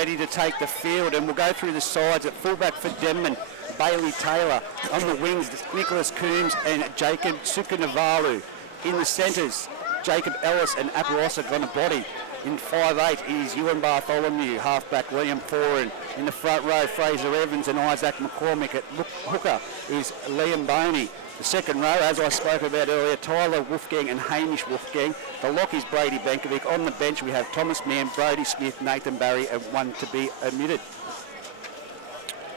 ready to take the field, and we'll go through the sides. At fullback for Denman, Bailey Taylor. On the wings, Nicholas Coombs and Jacob Sukanavalu. In the centres, Jacob Ellis and Aparosa Gonabody. In 5'8" is Ewan Bartholomew, halfback Liam Foran. In the front row, Fraser Evans and Isaac McCormick. At hooker is Liam Boney. The second row, as I spoke about earlier, Tyler Wolfgang and Hamish Wolfgang. The lock is Brady Benkovic. On the bench, we have Thomas Mann, Brody Smith, Nathan Barry, and one to be omitted.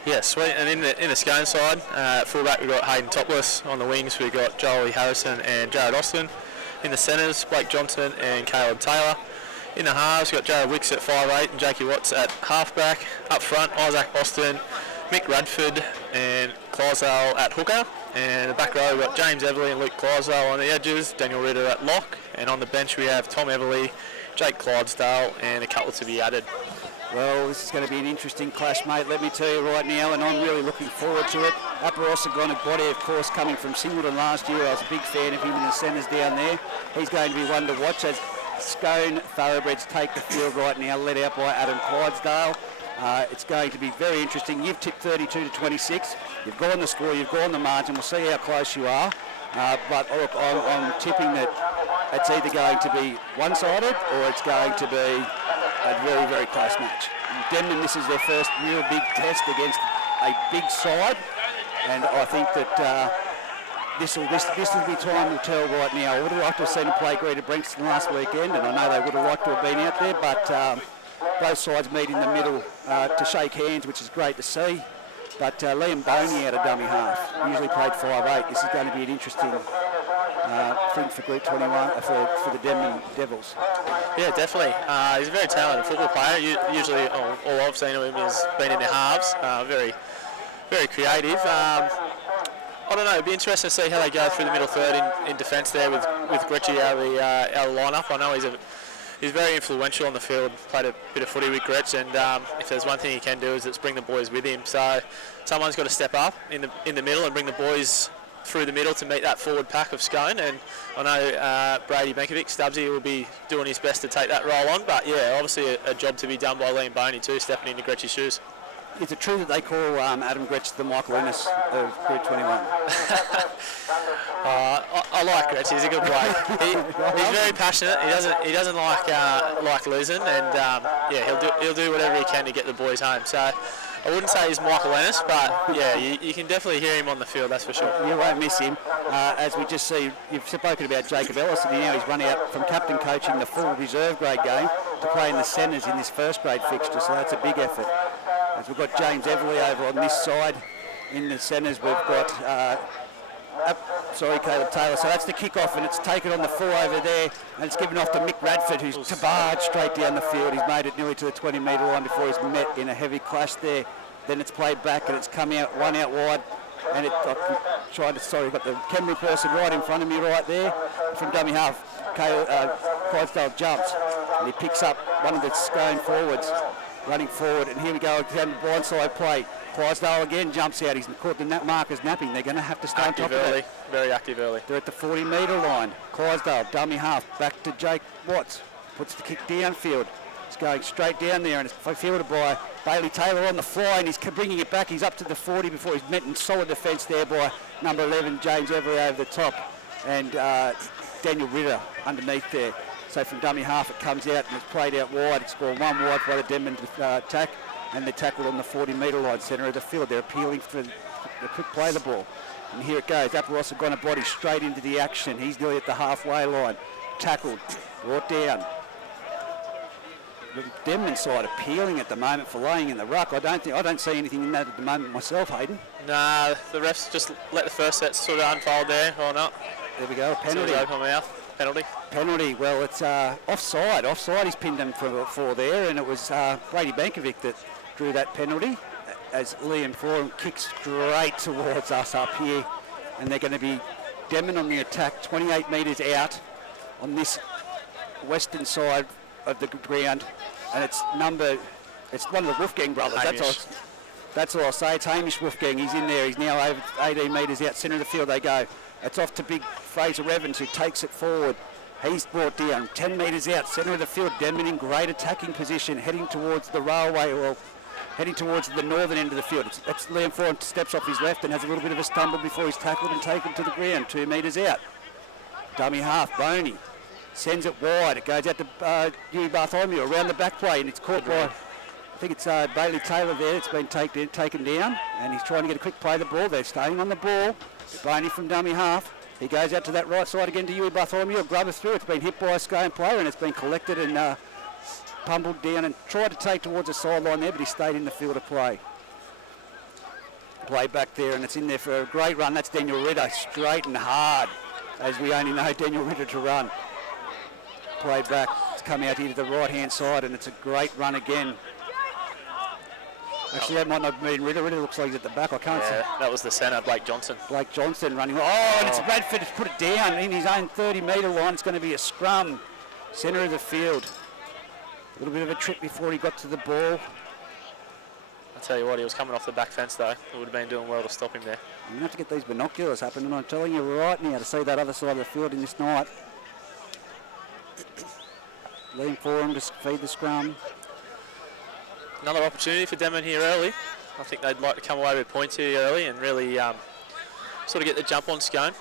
Yeah, sweet. And in the Scone side, at fullback we've got Hayden Topless. On the wings we've got Jolie Harrison and Jared Austin. In the centres, Blake Johnson and Caleb Taylor. In the halves, we've got Jared Wicks at 5'8" and Jakey Watts at halfback. Up front, Isaac Austin, Mick Radford and Clydesdale at hooker. And the back row, we've got James Everly and Luke Clydesdale on the edges, Daniel Ritter at lock. And on the bench, we have Tom Everly, Jake Clydesdale, and a couple to be added. Well, this is going to be an interesting clash, mate, let me tell you right now, and I'm really looking forward to it. Aparosa Gonabody, of course, coming from Singleton last year. I was a big fan of him in the centres down there. He's going to be one to watch as Scone thoroughbreds take the field right now, led out by Adam Clydesdale. It's going to be very interesting. You've tipped 32-26. You've gone the score, you've gone the margin. We'll see how close you are. But look, I'm tipping that it's either going to be one-sided or it's going to be a very, very close match. Denman, this is their first real big test against a big side, and I think that this will be time to tell right now. I would have liked to have seen them play Greta Brinkston last weekend, and I know they would have liked to have been out there, but both sides meet in the middle to shake hands, which is great to see. But Liam Boney out of dummy half, usually played 5'8". This is going to be an interesting thing for Group 21, for the Denman Devils. Yeah, definitely. He's a very talented football player. Usually, all I've seen of him has been in the halves. Very, very creative. I don't know. It'd be interesting to see how they go through the middle third in defence there with Gretchy out of the lineup. I know he's very influential on the field. Played a bit of footy with Gretch, and if there's one thing he can do is it's bring the boys with him. So someone's got to step up in the middle and bring the boys through the middle to meet that forward pack of Scone. And I know Brady Benkovic, Stubbsy, will be doing his best to take that role on. But yeah, obviously a job to be done by Liam Boney too, stepping into Gretchy's shoes. Is it true that they call Adam Gretsch the Michael Ennis of Group 21? I like Gretsch. He's a good bloke. He's very passionate. He doesn't like losing, and yeah, he'll do whatever he can to get the boys home. So I wouldn't say he's Michael Ennis, but yeah, you can definitely hear him on the field. That's for sure. You won't miss him. As we just see, you've spoken about Jacob Ellis, and now he's run out from captain coaching the full reserve grade game to play in the centres in this first grade fixture. So that's a big effort. As we've got James Everly over on this side. In the centres we've got Caleb Taylor. So that's the kick-off, and it's taken on the full over there, and it's given off to Mick Radford, who's tabarred straight down the field. He's made it nearly to the 20-metre line before he's met in a heavy clash there. Then it's played back, and it's come out, one out wide, and got the Canberra person right in front of me right there. From dummy half, Clydesdale jumps, and he picks up one of the Scone forwards, running forward, and here we go, down the blindside play. Clydesdale again jumps out. He's caught the markers napping. They're going to have to stay on top of it. Very active early. They're at the 40-metre line. Clydesdale, dummy half, back to Jake Watts. Puts the kick downfield. It's going straight down there, and it's fielded by Bailey Taylor on the fly, and he's bringing it back. He's up to the 40 before he's met in solid defence there by number 11, James Everly over the top, and Daniel Ritter underneath there. So from dummy half it comes out and it's played out wide. It's gone one wide by the Denman attack, and they're tackled on the 40-metre line, centre of the field. They're appealing for the quick play of the ball. And here it goes. Aparosa Gonabody straight into the action. He's nearly at the halfway line. Tackled, brought down. The Denman side appealing at the moment for laying in the ruck. I don't see anything in that at the moment myself, Hayden. Nah, the refs just let the first set sort of unfold there, or not. There we go, a penalty. Open mouth. Penalty. Well, it's offside. Offside he's pinned him for there, and it was Brady Benkovic that drew that penalty as Liam Foran kicks straight towards us up here, and they're going to be Denman on the attack, 28 metres out on this western side of the ground, and it's one of the Wolfgang brothers. That's all I'll say. It's Hamish Wolfgang. He's in there. He's now over 18 metres out, centre of the field they go. It's off to big Fraser Evans, who takes it forward. He's brought down 10 metres out, centre of the field. Denman in great attacking position, heading towards the railway, or heading towards the northern end of the field. That's Liam Foran steps off his left and has a little bit of a stumble before he's tackled and taken to the ground. 2 metres out. Dummy half, Boney sends it wide. It goes out to Huey Bartholomew around the back play, and it's caught by, I think it's Bailey Taylor there. It's been taken down, and he's trying to get a quick play of the ball. They're staying on the ball. Boney from dummy half. He goes out to that right side again to Huey Bartholomew. A grubber through. It's been hit by a Scone player, and it's been collected and pummeled down and tried to take towards the sideline there, but he stayed in the field of play. Play back there, and it's in there for a great run. That's Daniel Ritter, straight and hard, as we only know Daniel Ritter to run. Play back. It's come out here to the right-hand side, and it's a great run again. Actually, that might not have been Ritter. Ritter looks like he's at the back. I can't see. That was the centre, Blake Johnson. Blake Johnson running. Oh, and it's Bradford to put it down in his own 30-metre line. It's going to be a scrum. Centre of the field. A little bit of a trip before he got to the ball. I'll tell you what, he was coming off the back fence, though. It would have been doing well to stop him there. You're going to have to get these binoculars happening. I'm telling you right now to see that other side of the field in this night. Lean for him to feed the scrum. Another opportunity for Denman here early. I think they'd like to come away with points here early and really sort of get the jump on Scone.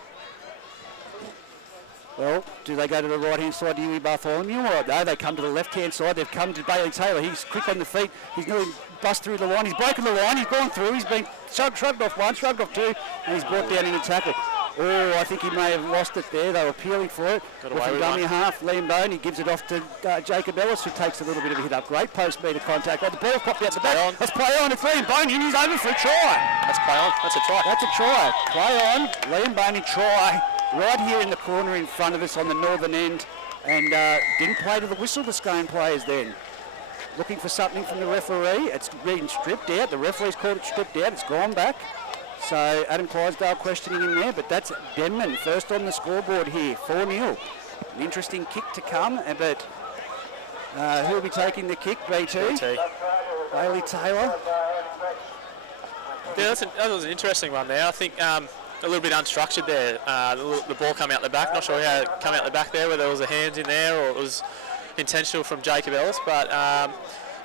Well, do they go to the right-hand side to Huey Bartholomew, or no, they come to the left-hand side. They've come to Bailey Taylor. He's quick on the feet. He's nearly bust through the line. He's broken the line. He's gone through. He's been shrugged off one, shrugged off two, and he's brought down in a tackle. Oh, I think he may have lost it there. They were appealing for it. With a dummy half, Liam Bone, he gives it off to Jacob Ellis, who takes a little bit of a hit up. Great post-meter contact. Oh, the ball popped out the back. Let's play on. It's Liam Bone. He's over for a try. That's play on. That's a try. That's a try. Play on. Liam Bone, try. Right here in the corner in front of us on the northern end. And didn't play to the whistle, the Scone players then. Looking for something from the referee. It's been stripped out. The referee's called it stripped out. It's gone back. So Adam Clydesdale questioning him there, but that's Denman first on the scoreboard here, 4-0. An interesting kick to come, but who'll be taking the kick? BT. Bailey Taylor. Yeah, that was an interesting one there. I think a little bit unstructured there. The ball come out the back. Not sure how it come out the back there, whether there was a hand in there or it was intentional from Jacob Ellis, but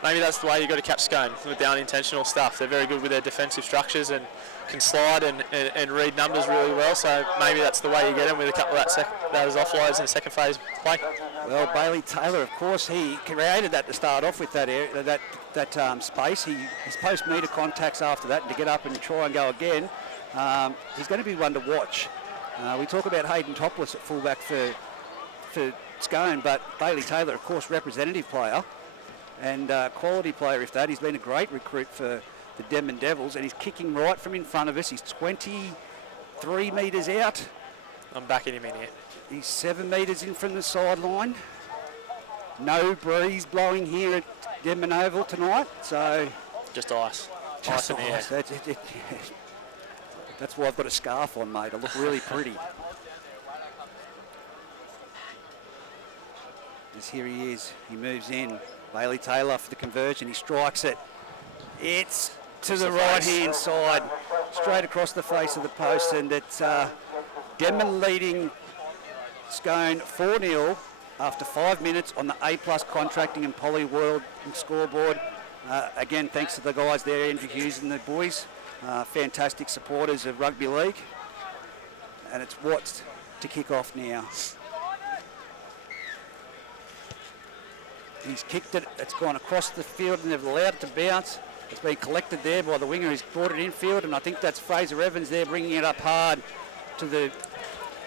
maybe that's the way you got to catch Scone, with the unintentional stuff. They're very good with their defensive structures and can slide and read numbers really well, so maybe that's the way you get them with a couple of those offloads in the second phase play. Well, Bailey Taylor, of course, he created that to start off with that area, that space. His post-meter contacts after that, and to get up and try and go again, he's going to be one to watch. We talk about Hayden Topless at fullback for Scone, but Bailey Taylor, of course, representative player and quality player, if that. He's been a great recruit for the Denman Devils, and he's kicking right from in front of us. He's 23 metres out. I'm backing him in here. He's 7 metres in from the sideline. No breeze blowing here at Denman Oval tonight, so... Just ice. Just ice in the air. That's why I've got a scarf on, mate. I look really pretty. As here he is. He moves in. Bailey Taylor for the conversion. He strikes it. It's to the right-hand side, straight across the face of the post, and it's Denman leading Scone 4-0 after 5 minutes on the A+ Contracting and Poly World scoreboard. Again, thanks to the guys there, Andrew Hughes and the boys, fantastic supporters of rugby league. And it's Watts to kick off now. He's kicked it, it's gone across the field and they've allowed it to bounce. It's been collected there by the winger who's brought it infield, and I think that's Fraser Evans there bringing it up hard to the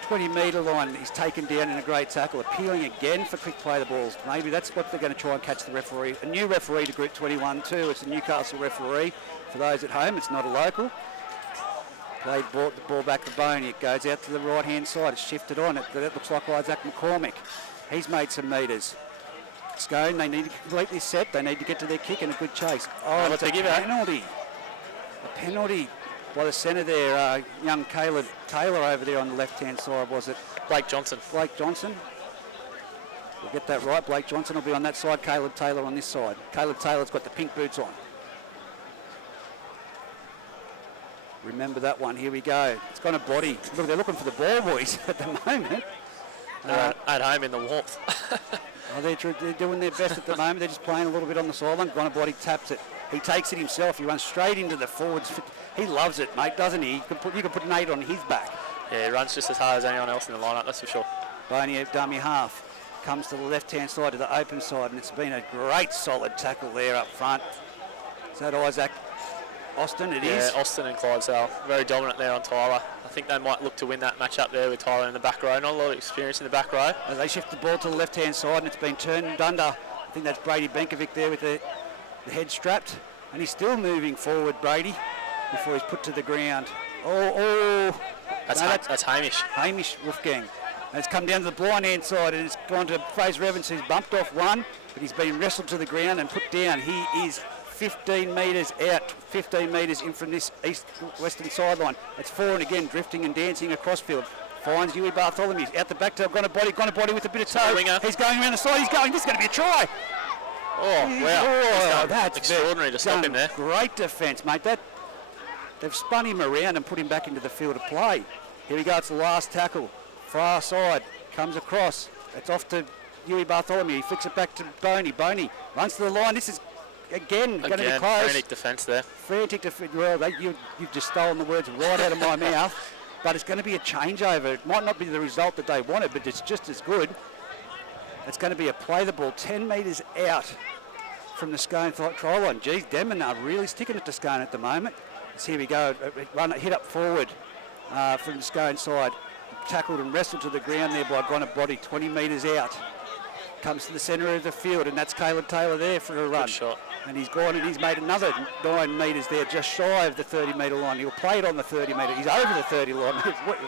20-metre line. He's taken down in a great tackle, appealing again for quick play of the balls. Maybe that's what they're going to try and catch the referee. A new referee to Group 21 too. It's a Newcastle referee. For those at home, it's not a local. Brought the ball back to Boney. It goes out to the right-hand side. It's shifted on. That looks like Isaac McCormick. He's made some metres. Scone, they need to complete this set. They need to get to their kick and a good chase. Oh, it's a penalty. A penalty by the centre there, young Caleb Taylor over there on the left-hand side, was it? Blake Johnson. Blake Johnson. We'll get that right. Blake Johnson will be on that side. Caleb Taylor on this side. Caleb Taylor's got the pink boots on. Remember that one. Here we go. It's gone a body. Look, they're looking for the ball, boys, at the moment. They're at home in the warmth. They're doing their best at the moment. They're just playing a little bit on the sideline. Body taps it. He takes it himself. He runs straight into the forwards. He loves it, mate, doesn't he? You could put an 8 on his back. Yeah, he runs just as hard as anyone else in the lineup, that's for sure. Boney, dummy half, comes to the left-hand side, to the open side, and it's been a great solid tackle there up front. Is that Isaac Austin? It is. Yeah, Austin and Clydesdale. Very dominant there on Tyler. I think they might look to win that match up there with Tyler in the back row. Not a lot of experience in the back row. As they shift the ball to the left-hand side, and it's been turned under. I think that's Brady Benkovic there with the head strapped. And he's still moving forward, Brady, before he's put to the ground. That's Hamish. Hamish Wolfgang. And it's come down to the blind hand side, and it's gone to Fraser Evans, who's bumped off one, but he's been wrestled to the ground and put down. He is 15 metres out, 15 metres in from this east-western sideline. It's forward again, drifting and dancing across field. Finds Huey Bartholomew. Out the back to gone a body with a bit of toe. He's going around the side, this is going to be a try. Oh, wow. That's extraordinary to stop him there. Great defence, mate. They've spun him around and put him back into the field of play. Here we go, it's the last tackle. Far side, comes across. It's off to Huey Bartholomew. He flicks it back to Boney. Boney runs to the line. This is, again going to be close. Frantic defence there. Frantic defence. Well, you've just stolen the words right out of my mouth. But it's going to be a changeover. It might not be the result that they wanted, but it's just as good. It's going to be a play the ball 10 metres out from the Scone try line. Geez, Denman are really sticking it to Scone at the moment. So here we go. Hit up forward from the Scone side. Tackled and wrestled to the ground there by Body 20 metres out. Comes to the centre of the field, and that's Caleb Taylor there for a run. Good shot. And he's gone and he's made another 9 metres there, just shy of the 30-metre line. He'll play it on the 30-metre. He's over the 30 line.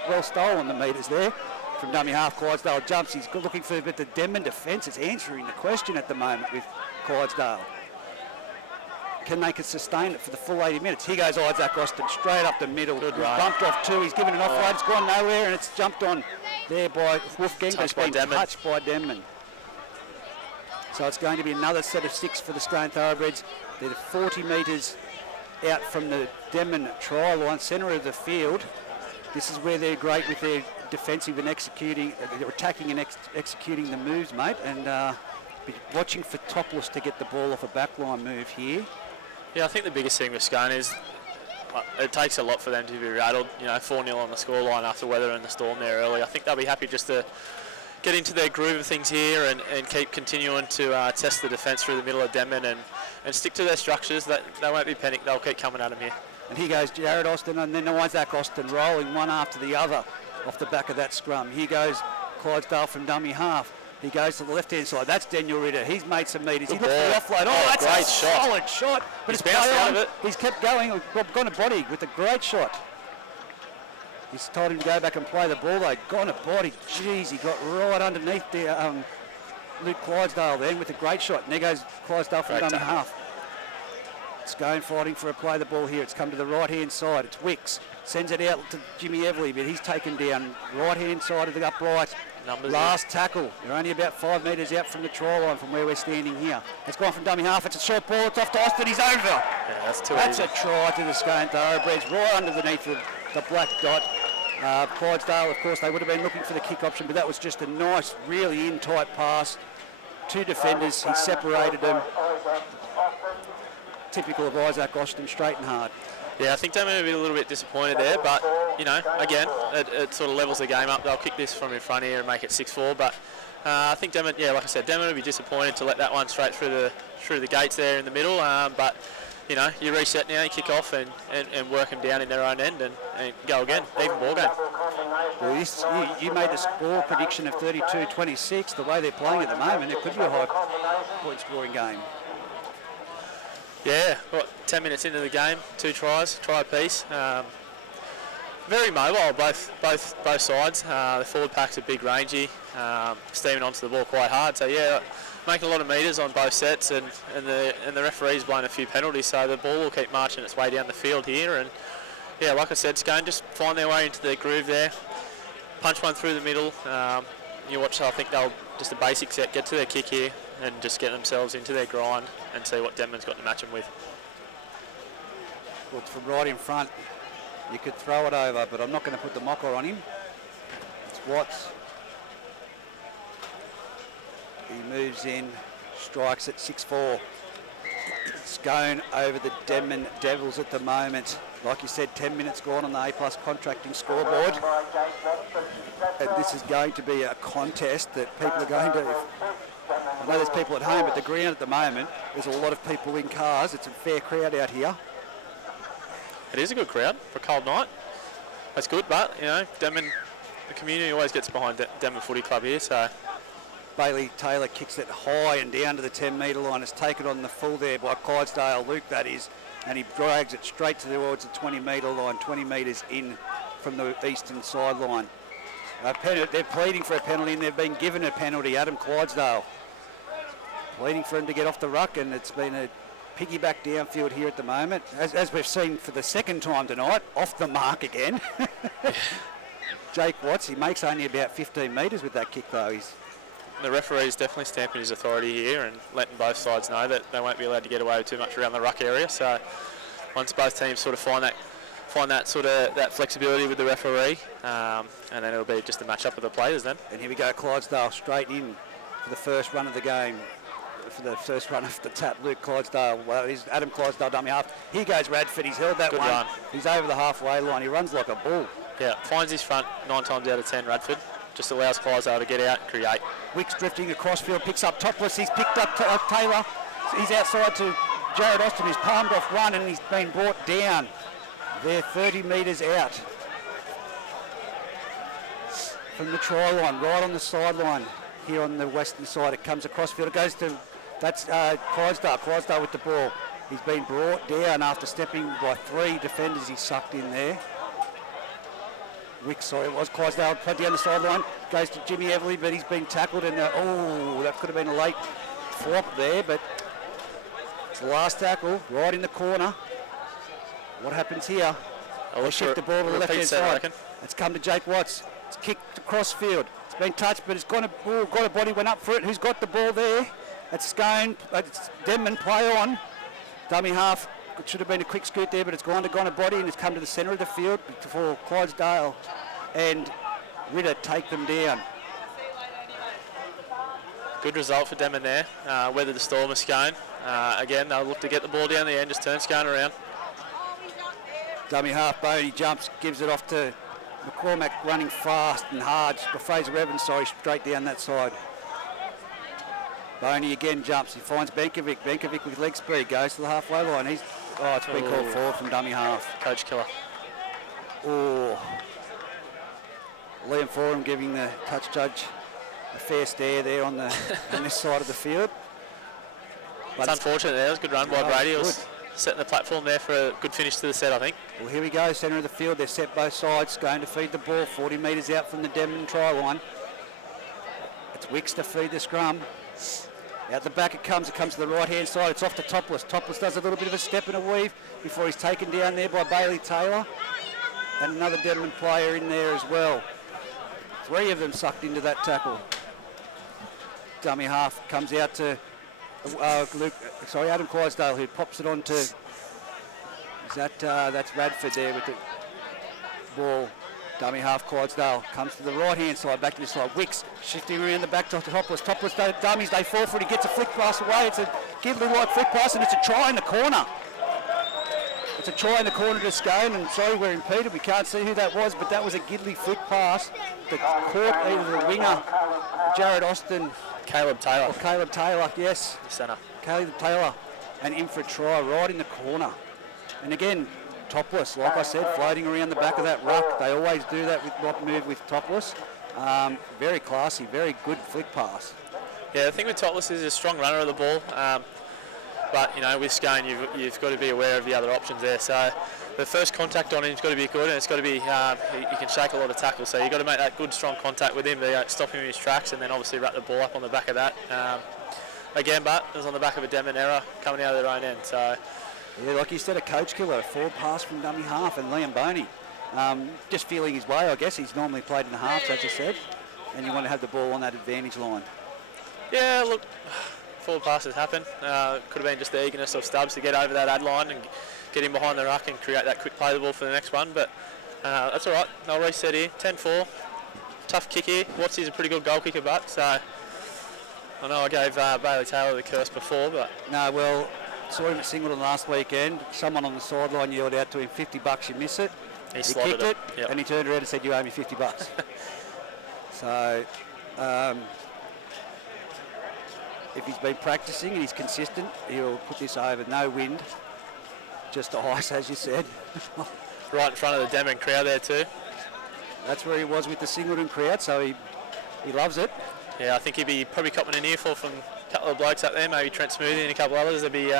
Well stolen the metres there. From dummy half, Clydesdale jumps. He's looking for a bit of the Denman defence. It's answering the question at the moment with Clydesdale. Can they sustain it for the full 80 minutes? Here goes Isaac Austin, straight up the middle. He's bumped off two. He's given an offload. It's gone nowhere, and it's jumped on there by Wolfgang. It's been touched by Denman. So it's going to be another set of 6 for the Scone Thoroughbreds. They're 40 metres out from the Denman try line, centre of the field. This is where they're great with their defensive and executing, they're attacking and executing the moves, mate. And be watching for Topless to get the ball off a backline move here. Yeah, I think the biggest thing with Scone is it takes a lot for them to be rattled. 4-0 on the scoreline after weather and the storm there early. I think they'll be happy just to get into their groove of things here and keep continuing to test the defence through the middle of Denman and stick to their structures. They won't be panicked. They'll keep coming at them here. And here goes Jared Austin and then Isaac Austin rolling one after the other off the back of that scrum. Here goes Clydesdale from dummy half. He goes to the left-hand side. That's Daniel Ritter. He's made some meters. He looks for the offload. Oh, that's a solid shot. But he's bounced out of it. He's kept going. Gone to Body with a great shot. He's told him to go back and play the ball, though. Gone to Body. Jeez, he got right underneath the Luke Clydesdale then with a great shot. And there goes Clydesdale from dummy half. Scone fighting for a play the ball here. It's come to the right-hand side. It's Wicks. Sends it out to Jimmy Everly, but he's taken down right-hand side of the upright. Last tackle. They're only about 5 metres out from the try line from where we're standing here. It's gone from dummy half. It's a short ball. It's off to Austin. He's over. Yeah, that's a try to the Scone Thoroughbreds right underneath the black dot. Clydesdale, of course, they would have been looking for the kick option, but that was just a nice, really in-tight pass. 2 defenders. He separated them. Typical of Isaac Austin, straight and hard. Yeah, I think Denman will be a little bit disappointed there, but, again, it sort of levels the game up. They'll kick this from in front here and make it 6-4, but I think Denman, like I said, Denman will be disappointed to let that one straight through the gates there in the middle, but, you reset now, you kick off and work them down in their own end and go again, even ball game. Well, you made the score prediction of 32-26. The way they're playing at the moment, it could be a high point scoring game. Yeah, 10 minutes into the game, 2 tries, try apiece. Very mobile, both sides. The forward pack's a big rangy, steaming onto the ball quite hard. So yeah, making a lot of metres on both sets, and the referee's blown a few penalties, so the ball will keep marching its way down the field here. And yeah, like I said, Scone just find their way into their groove there, punch one through the middle. You watch, I think they'll just a basic set, get to their kick here, and just get themselves into their grind and see what Denman's got to match them with. Well, from right in front, you could throw it over, but I'm not going to put the mocker on him. It's Watts. He moves in, strikes at 6-4. Scone over the Denman Devils at the moment. Like you said, 10 minutes gone on the A+ contracting scoreboard. And this is going to be a contest that people are going to... I know there's people at home, but the ground at the moment, there's a lot of people in cars. It's a fair crowd out here. It is a good crowd for a cold night. That's good, but, you know, Denman, the community always gets behind Denman Footy Club here, so... Bailey Taylor kicks it high and down to the 10-metre line. It's taken on the full there by Clydesdale, Luke that is, and he drags it straight towards the 20-metre line, 20 metres in from the eastern sideline. They're pleading for a penalty and they've been given a penalty. Adam Clydesdale pleading for him to get off the ruck, and it's been a piggyback downfield here at the moment. As we've seen for the second time tonight, off the mark again. Jake Watts, he makes only about 15 metres with that kick though. The referee's definitely stamping his authority here and letting both sides know that they won't be allowed to get away with too much around the ruck area. So once both teams sort of find that sort of that flexibility with the referee, and then it'll be just a match up of the players then. And here we go, Clydesdale straight in for the first run of the game. For the first run of the tap, Luke Clydesdale. Well, he's Adam Clydesdale, dummy half. Here goes Radford. He's held that Good one. Run. He's over the halfway line. He runs like a bull. Yeah, finds his front 9 times out of 10, Radford. Just allows Clydesdale to get out and create. Wicks drifting across field, picks up Topless. He's picked up Taylor. He's outside to Jared Austin, who's palmed off one, and he's been brought down. They're 30 metres out from the try line, right on the sideline here on the western side. It comes across field. It goes to, that's Clydesdale. Clydesdale with the ball. He's been brought down after stepping by 3 defenders. He sucked in there. Wicks, sorry, it was Clydesdale, put down the sideline, goes to Jimmy Everly, but he's been tackled, and that could have been a late flop there, but it's the last tackle, right in the corner. What happens here? They shift the ball to the left-hand side. It's come to Jake Watts. It's kicked across field. It's been touched, but it's got a body, went up for it. Who's got the ball there? It's Scone, it's Denman, play on. Dummy half. It should have been a quick scoot there, but it's gone a body, and it's come to the centre of the field before Clydesdale and Ritter take them down. Good result for Denman there. Weathered the storm of Scone. Again, they'll look to get the ball down the end, just turn Scone around. Dummy half, Boney jumps, gives it off to McCormack, running fast and hard. Fraser Evans, straight down that side. Boney again jumps, he finds Benkovic. Benkovic with leg speed, goes to the halfway line. It's been called forward from dummy half. Coach killer. Oh. Liam Forum giving the touch judge a fair stare there on this side of the field. But it's unfortunate there. It was a good run by Brady. It was setting the platform there for a good finish to the set, I think. Well, here we go, centre of the field. They're set both sides, going to feed the ball 40 metres out from the Denman try line. It's Wicks to feed the scrum. Out the back it comes to the right-hand side. It's off to Topless. Topless does a little bit of a step and a weave before he's taken down there by Bailey Taylor. And another Denman player in there as well. 3 of them sucked into that tackle. Dummy half comes out to Adam Clydesdale, who pops it on to... that's Radford there with the ball. Dummy half Clydesdale comes to the right-hand side, back to this side. Wicks shifting around the back to Topless. Topless dummies, they fall for it. He gets a flick pass away. It's a Gidley-like flick pass, and it's a try in the corner. It's a try in the corner to Scone, and sorry we're impeded. We can't see who that was, but that was a Gidley flick pass that caught either the winger, Jared Austin. Caleb Taylor. Or Caleb Taylor, yes. The centre. Caleb Taylor, and in for a try right in the corner. And again, Topless, like I said, floating around the back of that ruck. They always do that with what move with Topless. Very classy, very good flick pass. Yeah, the thing with Topless is he's a strong runner of the ball. But, you know, with Scone, you've got to be aware of the other options there. So the first contact on him's got to be good, and it's got to be, he can shake a lot of tackles. So you've got to make that good, strong contact with him to stop him in his tracks, and then obviously wrap the ball up on the back of that. Again, but it was on the back of a Denman error coming out of their own end. So yeah, like you said, a coach killer, a forward pass from dummy half, and Liam Boney just feeling his way, I guess. He's normally played in the halves, as you said, and you want to have the ball on that advantage line. Yeah, look, forward passes happen. Could have been just the eagerness of Stubbs to get over that ad line and get him behind the ruck and create that quick play the ball for the next one, but that's all right. They'll reset here, 10-4. Tough kick here. Watts is a pretty good goal kicker, but so I know I gave Bailey Taylor the curse before, but... No, well, saw him at Singleton last weekend. Someone on the sideline yelled out to him, $50, you miss it. He kicked it, yep. and he turned around and said, you owe me $50. So, if he's been practicing and he's consistent, he'll put this over. No wind, just ice, as you said. Right in front of the Denman crowd there too. That's where he was with the Singleton crowd, so he loves it. Yeah, I think he'd be probably copping an earful from a couple of blokes up there, maybe Trent Smoothie and a couple of others. They'd be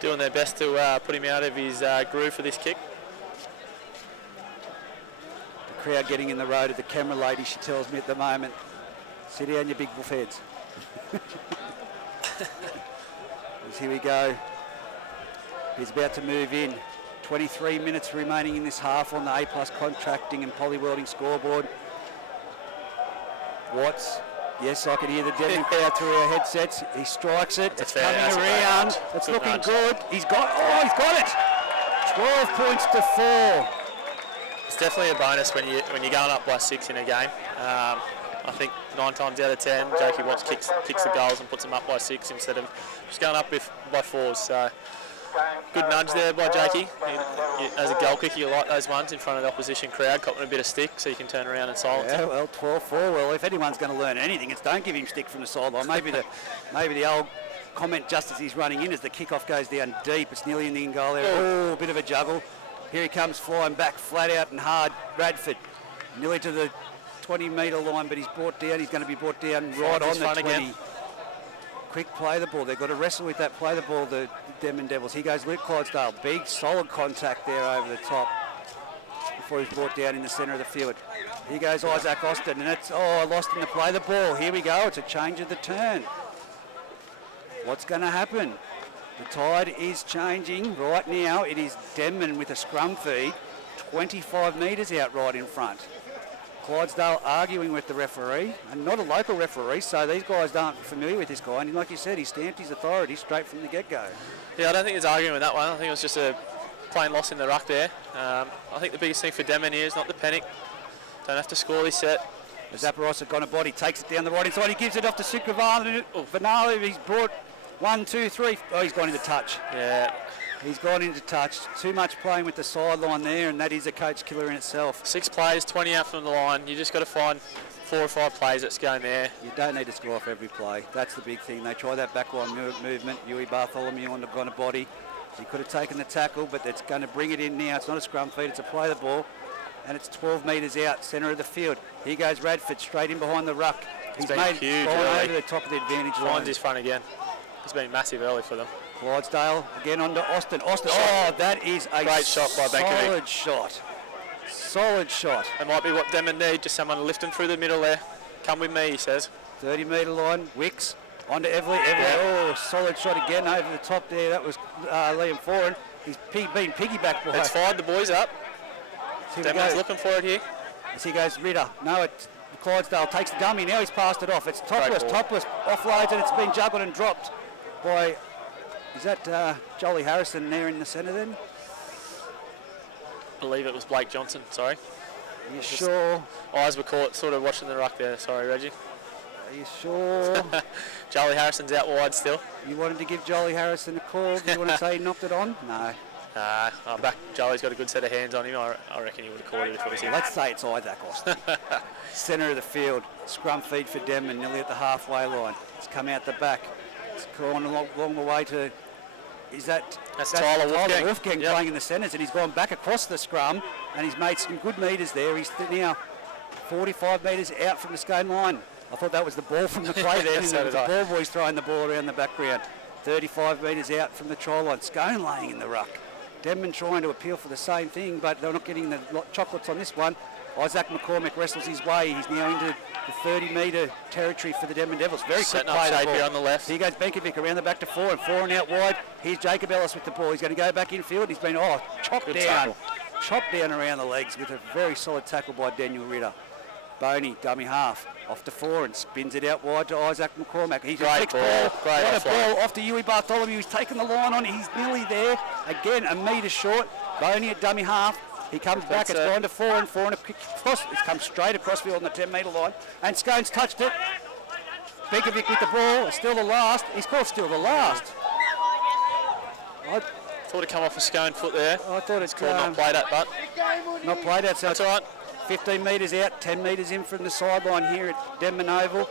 doing their best to put him out of his groove for this kick. The crowd getting in the road of the camera lady, she tells me at the moment. Sit down, you big buff heads. Here we go. He's about to move in. 23 minutes remaining in this half on the A+ contracting and poly welding scoreboard. Watts. Yes, I can hear the Denman crowd through our headsets. He strikes it. It's coming around. It's looking good. He's got it. 12 points to 4. It's definitely a bonus when you're going up by 6 in a game. I think 9 times out of 10, Jakey Watts kicks the goals and puts them up by 6 instead of just going up by 4s. So good nudge there by Jakey. As a goal kicker, you like those ones in front of the opposition crowd, copping a bit of stick so you can turn around and silence him. Yeah, well, 12-4. Well, if anyone's going to learn anything, it's don't give him stick from the sideline. Maybe the old comment just as he's running in as the kickoff goes down deep. It's nearly in the in goal area. Oh, a bit of a juggle. Here he comes flying back flat out and hard. Bradford nearly to the 20-metre line, but he's brought down. He's going to be brought down right on the 20. Again. Quick play the ball. They've got to wrestle with that play the ball, the Denman Devils. Here goes Luke Clydesdale. Big, solid contact there over the top before he's brought down in the centre of the field. Here goes Isaac Austin, and it's, lost him to play the ball. Here we go. It's a change of the turn. What's going to happen? The tide is changing right now. It is Denman with a scrum feed, 25 metres out right in front. Clydesdale arguing with the referee, and not a local referee, so these guys aren't familiar with this guy. And like you said, he stamped his authority straight from the get-go. Yeah, I don't think there's arguing with that one. I think it was just a plain loss in the ruck there. I think the biggest thing for Denman here is not the panic. Don't have to score this set. Zaparosa got a body, takes it down the right inside. He gives it off to Sukravanali. Vanali, he's brought 1, 2, 3. Oh, he's gone into touch. Yeah. He's gone into touch. Too much playing with the sideline there, and that is a coach killer in itself. 6 plays, 20 out from the line. You just got to find 4 or 5 plays that's going there. You don't need to score off every play. That's the big thing. They try that backline movement. Yui Bartholomew on the body. He could have taken the tackle, but it's going to bring it in now. It's not a scrum feed, it's a play the ball. And it's 12 metres out, centre of the field. Here goes Radford, straight in behind the ruck. He's made huge early. Over the top of the advantage line. Finds his front again. He's been massive early for them. Clydesdale again onto Austin. Oh, that is a great shot by Bankovic. Solid shot. Solid shot. It might be what Denman need, just someone lifting through the middle there. Come with me, he says. 30-metre line, Wicks onto Everly. Oh, solid shot again over the top there. That was Liam Foran. He's been piggybacked by. It's fired the boys up. Denman's looking for it here. As he goes, Ritter. No, it's Clydesdale takes the dummy. Now he's passed it off. It's topless, offloads, and it's been juggled and dropped by. Is that Jolie Harrison there in the centre then? I believe it was Blake Johnson, sorry. Are you sure? Eyes were caught sort of watching the ruck there, sorry Reggie. Are you sure? Jolie Harrison's out wide still. You wanted to give Jolie Harrison a call? Do you want to say he knocked it on? No. Jolie's got a good set of hands on him. I reckon he would have caught it if it was him. Let's say it's Isaac Austin. Centre of the field. Scrum feed for Denman, nearly at the halfway line. It's come out the back. It's gone along the way to... That's Tyler Wolfgang playing in the centres, and he's gone back across the scrum, and he's made some good metres there. He's now 45 metres out from the Scone line. I thought that was the ball from the play there. So the ball boys throwing the ball around the background. 35 metres out from the try line. Scone laying in the ruck. Denman trying to appeal for the same thing, but they're not getting the chocolates on this one. Isaac McCormick wrestles his way. He's now into the 30-metre territory for the Denman Devils. Very quick play. Setting up Shapier on the left. Here goes Benkovic around the back to Foran. Foran out wide. Here's Jacob Ellis with the ball. He's going to go back infield. He's been, chopped down. Chopped down around the legs with a very solid tackle by Daniel Ritter. Boney, dummy half. Off to Foran. Spins it out wide to Isaac McCormack. He's a fixed ball. What a ball off to Yui Bartholomew. He's taken the line on. He's nearly there. Again, a metre short. Boney at dummy half. He comes back, it's gone to Foran. Foran a quick cross. It's come straight across field on the 10-metre line. And Scone's touched it. Begovic with the ball. It's still the last. He's called still the last. Thought it come off a Scone foot there. I thought it's called not played at, but not played at. So that's all right. 15 metres out, 10 metres in from the sideline here at Denman Oval.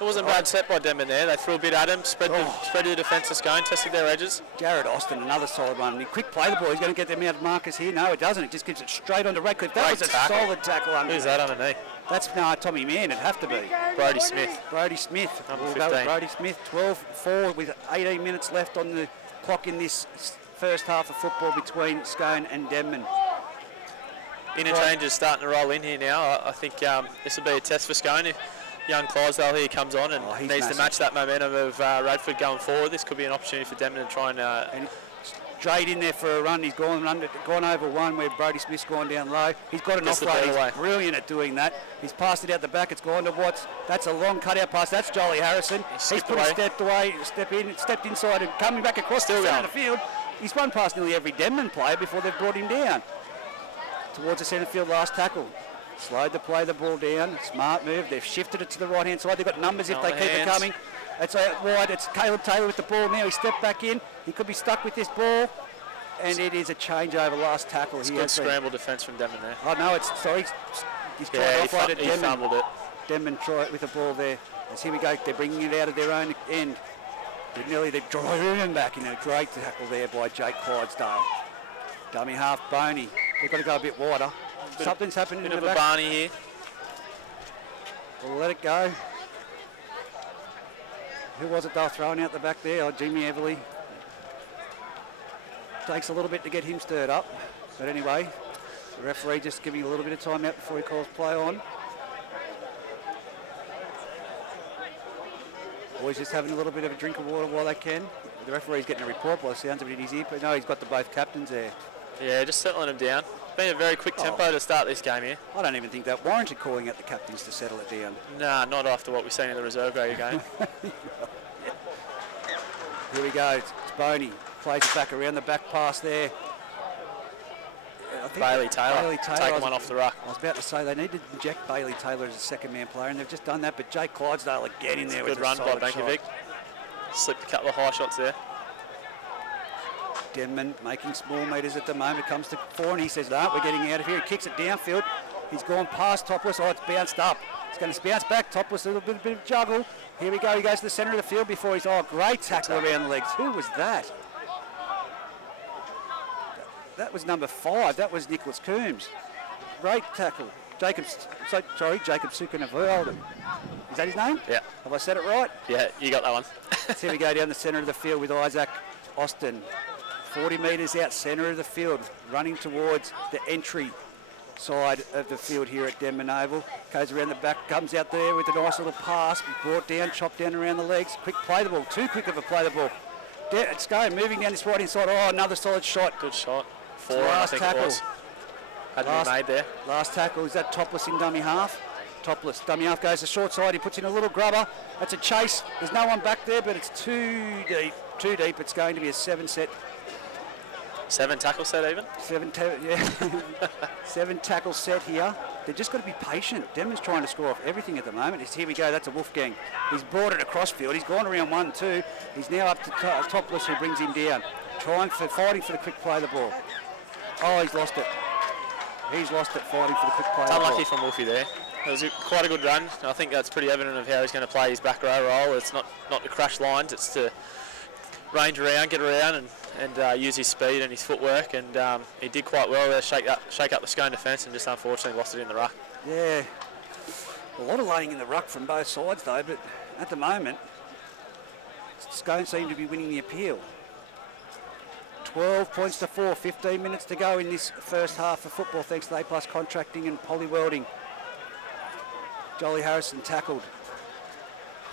It wasn't a bad set by Denman there. They threw a bit at him, spread the defence of Scone, tested their edges. Jared Austin, another solid one. He quick play the ball. He's going to get them out of Marcus here. No, it doesn't. It just gives it straight onto Radcliffe. That was a solid tackle underneath. Who's that underneath? That's Tommy Mann. It'd have to be. Brody Smith. Brody Smith. Number We'll 15. go with Brody Smith. 12-4 with 18 minutes left on the clock in this first half of football between Scone and Denman. Interchange is starting to roll in here now. I think this will be a test for Scone. If young Clydesdale here comes on and needs to match that momentum of Radford going forward, this could be an opportunity for Denman to try and straight in there for a run. He's gone over one where Brody Smith's gone down low. He's got an offload. He's brilliant at doing that. He's passed it out the back. It's gone to Watts. That's a long cutout pass. That's Jolly Harrison. He's put a stepped inside and coming back across the centre of the field. He's run past nearly every Denman player before they've brought him down. Towards the centre field last tackle. Slowed to play the ball down. Smart move. They've shifted it to the right hand side. They've got numbers if they keep it coming. It's out wide. It's Caleb Taylor with the ball now. He stepped back in. He could be stuck with this ball. And it is a changeover last tackle. It's good scramble defence from Denman there. Oh no, he's trying to offload it. He fumbled it. Denman tried it with the ball there. As here we go. They're bringing it out of their own end. They've driven him back in a great tackle there by Jake Clydesdale. Dummy half Boney. They've got to go a bit wider. Something's happening in the back. Bit of a Barney here. We'll let it go. Who was it they were throwing out the back there? Oh, Jimmy Everly. Takes a little bit to get him stirred up. But anyway, the referee just giving a little bit of time out before he calls play on. Boys just having a little bit of a drink of water while they can. The referee's getting a report by the sounds of it in his ear, but no, he's got the both captains there. Yeah, just settling them down. Been a very quick tempo to start this game here. I don't even think that warranted calling out the captains to settle it down. Nah, not after what we've seen in the reserve grade game. Here we go. It's Boney. Plays it back around the back pass there. Bailey Taylor taking one off the ruck. I was about to say they need to inject Bailey Taylor as a second man player, and they've just done that. But Jake Clydesdale again in there with a good run by Begovic. Slipped a couple of high shots there. Denman making small metres at the moment. Comes to 4 and he says, no, we're getting out of here. He kicks it downfield. He's gone past Topless. Oh, it's bounced up. It's going to bounce back. Topless, a little bit of juggle. Here we go. He goes to the centre of the field before he's... Oh, great tackle around the legs. Who was that? That was number 5. That was Nicholas Coombs. Great tackle. Jacob Sukanavoldem. Is that his name? Yeah. Have I said it right? Yeah, you got that one. So we go down the centre of the field with Isaac Austin. 40 metres out centre of the field, running towards the entry side of the field here at Denman Oval. Goes around the back, comes out there with a nice little pass, brought down, chopped down around the legs. Quick play the ball, too quick of a play the ball. It's going, moving down this right inside. Oh, another solid shot. Good shot. 4, I think it was. Hadn't been made there. Last tackle, is that Topless in dummy half? Topless, dummy half goes to short side, he puts in a little grubber. That's a chase. There's no one back there, but it's too deep. Too deep. It's going to be a 7-set. 7 tackle set even? 7 tackle set here. They've just got to be patient. Denman's trying to score off everything at the moment. Here we go, that's a Wolfgang. He's brought it across field. He's gone around 1-2. He's now up to Topless, who brings him down. Fighting for the quick play of the ball. Oh, he's lost it. He's lost it fighting for the quick play of the ball. Unlucky from Wolfie there. It was quite a good run. I think that's pretty evident of how he's going to play his back row role. It's not to crash lines, it's to range around, get around and use his speed and his footwork, and he did quite well there, shake up the Scone defence, and just unfortunately lost it in the ruck. Yeah, a lot of laying in the ruck from both sides though, but at the moment Scone seem to be winning the appeal. 12 points to 4, 15 minutes to go in this first half of football thanks to A+ Contracting and Poly Welding. Jolly Harrison tackled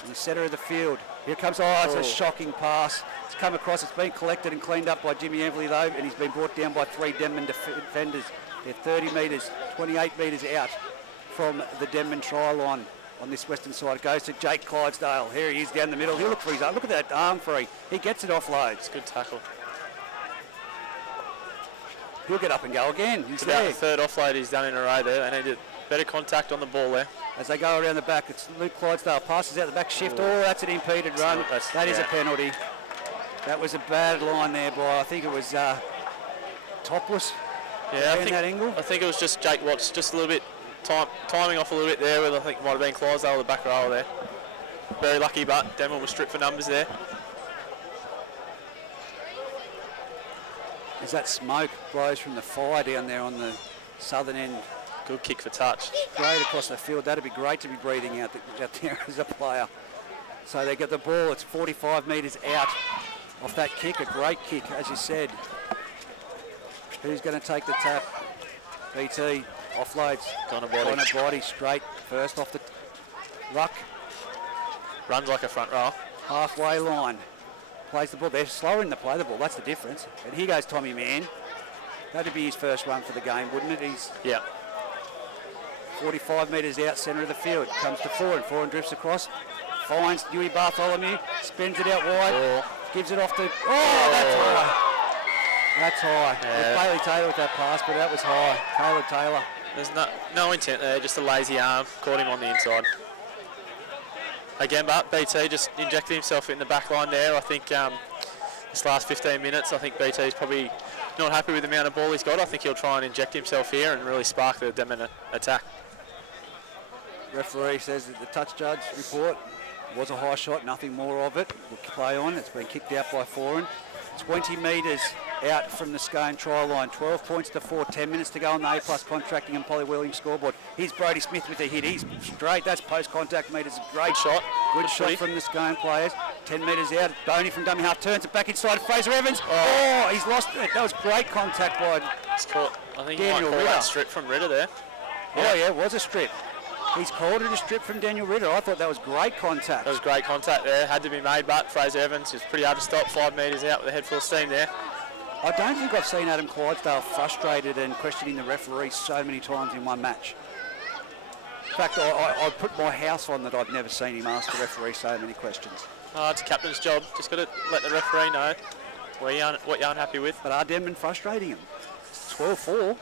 in the centre of the field. Here comes, it's a shocking pass. It's come across, it's been collected and cleaned up by Jimmy Everly though, and he's been brought down by 3 Denman defenders. They're 30 metres, 28 metres out from the Denman try line on this western side. It goes to Jake Clydesdale. Here he is down the middle. He'll look for his arm. Look at that arm free. He gets it offload. It's a good tackle. He'll get up and go again. He's about the 3rd offload he's done in a row there. They need to better contact on the ball there. As they go around the back, it's Luke Clydesdale passes out the back shift. Oh, that's an impeded run. That is a penalty. That was a bad line there by, I think it was Topless. Yeah, I think it was just Jake Watts, just a little bit timing off a little bit there, with I think it might have been Clydesdale, the back row there. Very lucky, but Denman was stripped for numbers there. As that smoke blows from the fire down there on the southern end. Good kick for touch. Straight across the field. That'd be great to be breathing out there as a player. So they get the ball. It's 45 metres out off that kick. A great kick, as you said. Who's going to take the tap? BT offloads. Gone a body straight. First off the ruck. Runs like a front row. Halfway line. Plays the ball. They're slower in the play the ball. That's the difference. And here goes Tommy Mann. That'd be his first run for the game, wouldn't it? He's 45 metres out, centre of the field. Comes to Foran. Foran drifts across. Finds Dewey Bartholomew. Spins it out wide. Gives it off to... Oh, that's high. That's high. Yeah. Bailey Taylor with that pass, but that was high. Taylor. There's no intent there, just a lazy arm. Caught him on the inside. Again, but BT just injected himself in the back line there. I think this last 15 minutes, I think BT's probably not happy with the amount of ball he's got. I think he'll try and inject himself here and really spark the Denman attack. Referee says that the touch judge report was a high shot, nothing more of it. We'll play on. It's been kicked out by Foran. 20 metres out from the Scone try line. 12 points to 4. 10 minutes to go on the A+ contracting and Polly Williams scoreboard. Here's Brody Smith with a hit. He's straight. That's post-contact meters. A great shot. Good shot from the Scone players. 10 metres out. Boney from dummy half turns it back inside. Fraser Evans. Oh, he's lost it. That was great contact by I think Daniel Ritter. That strip from Ritter there. Oh yeah, it was a strip. He's called it a strip from Daniel Ritter. I thought that was great contact. That was great contact there. Had to be made, but Fraser Evans is pretty hard to stop. 5 metres out with a head full of steam there. I don't think I've seen Adam Clydesdale frustrated and questioning the referee so many times in one match. In fact, I put my house on that I've never seen him ask the referee so many questions. It's a captain's job. Just got to let the referee know what you're unhappy with. But are Denman frustrating him? 12-4.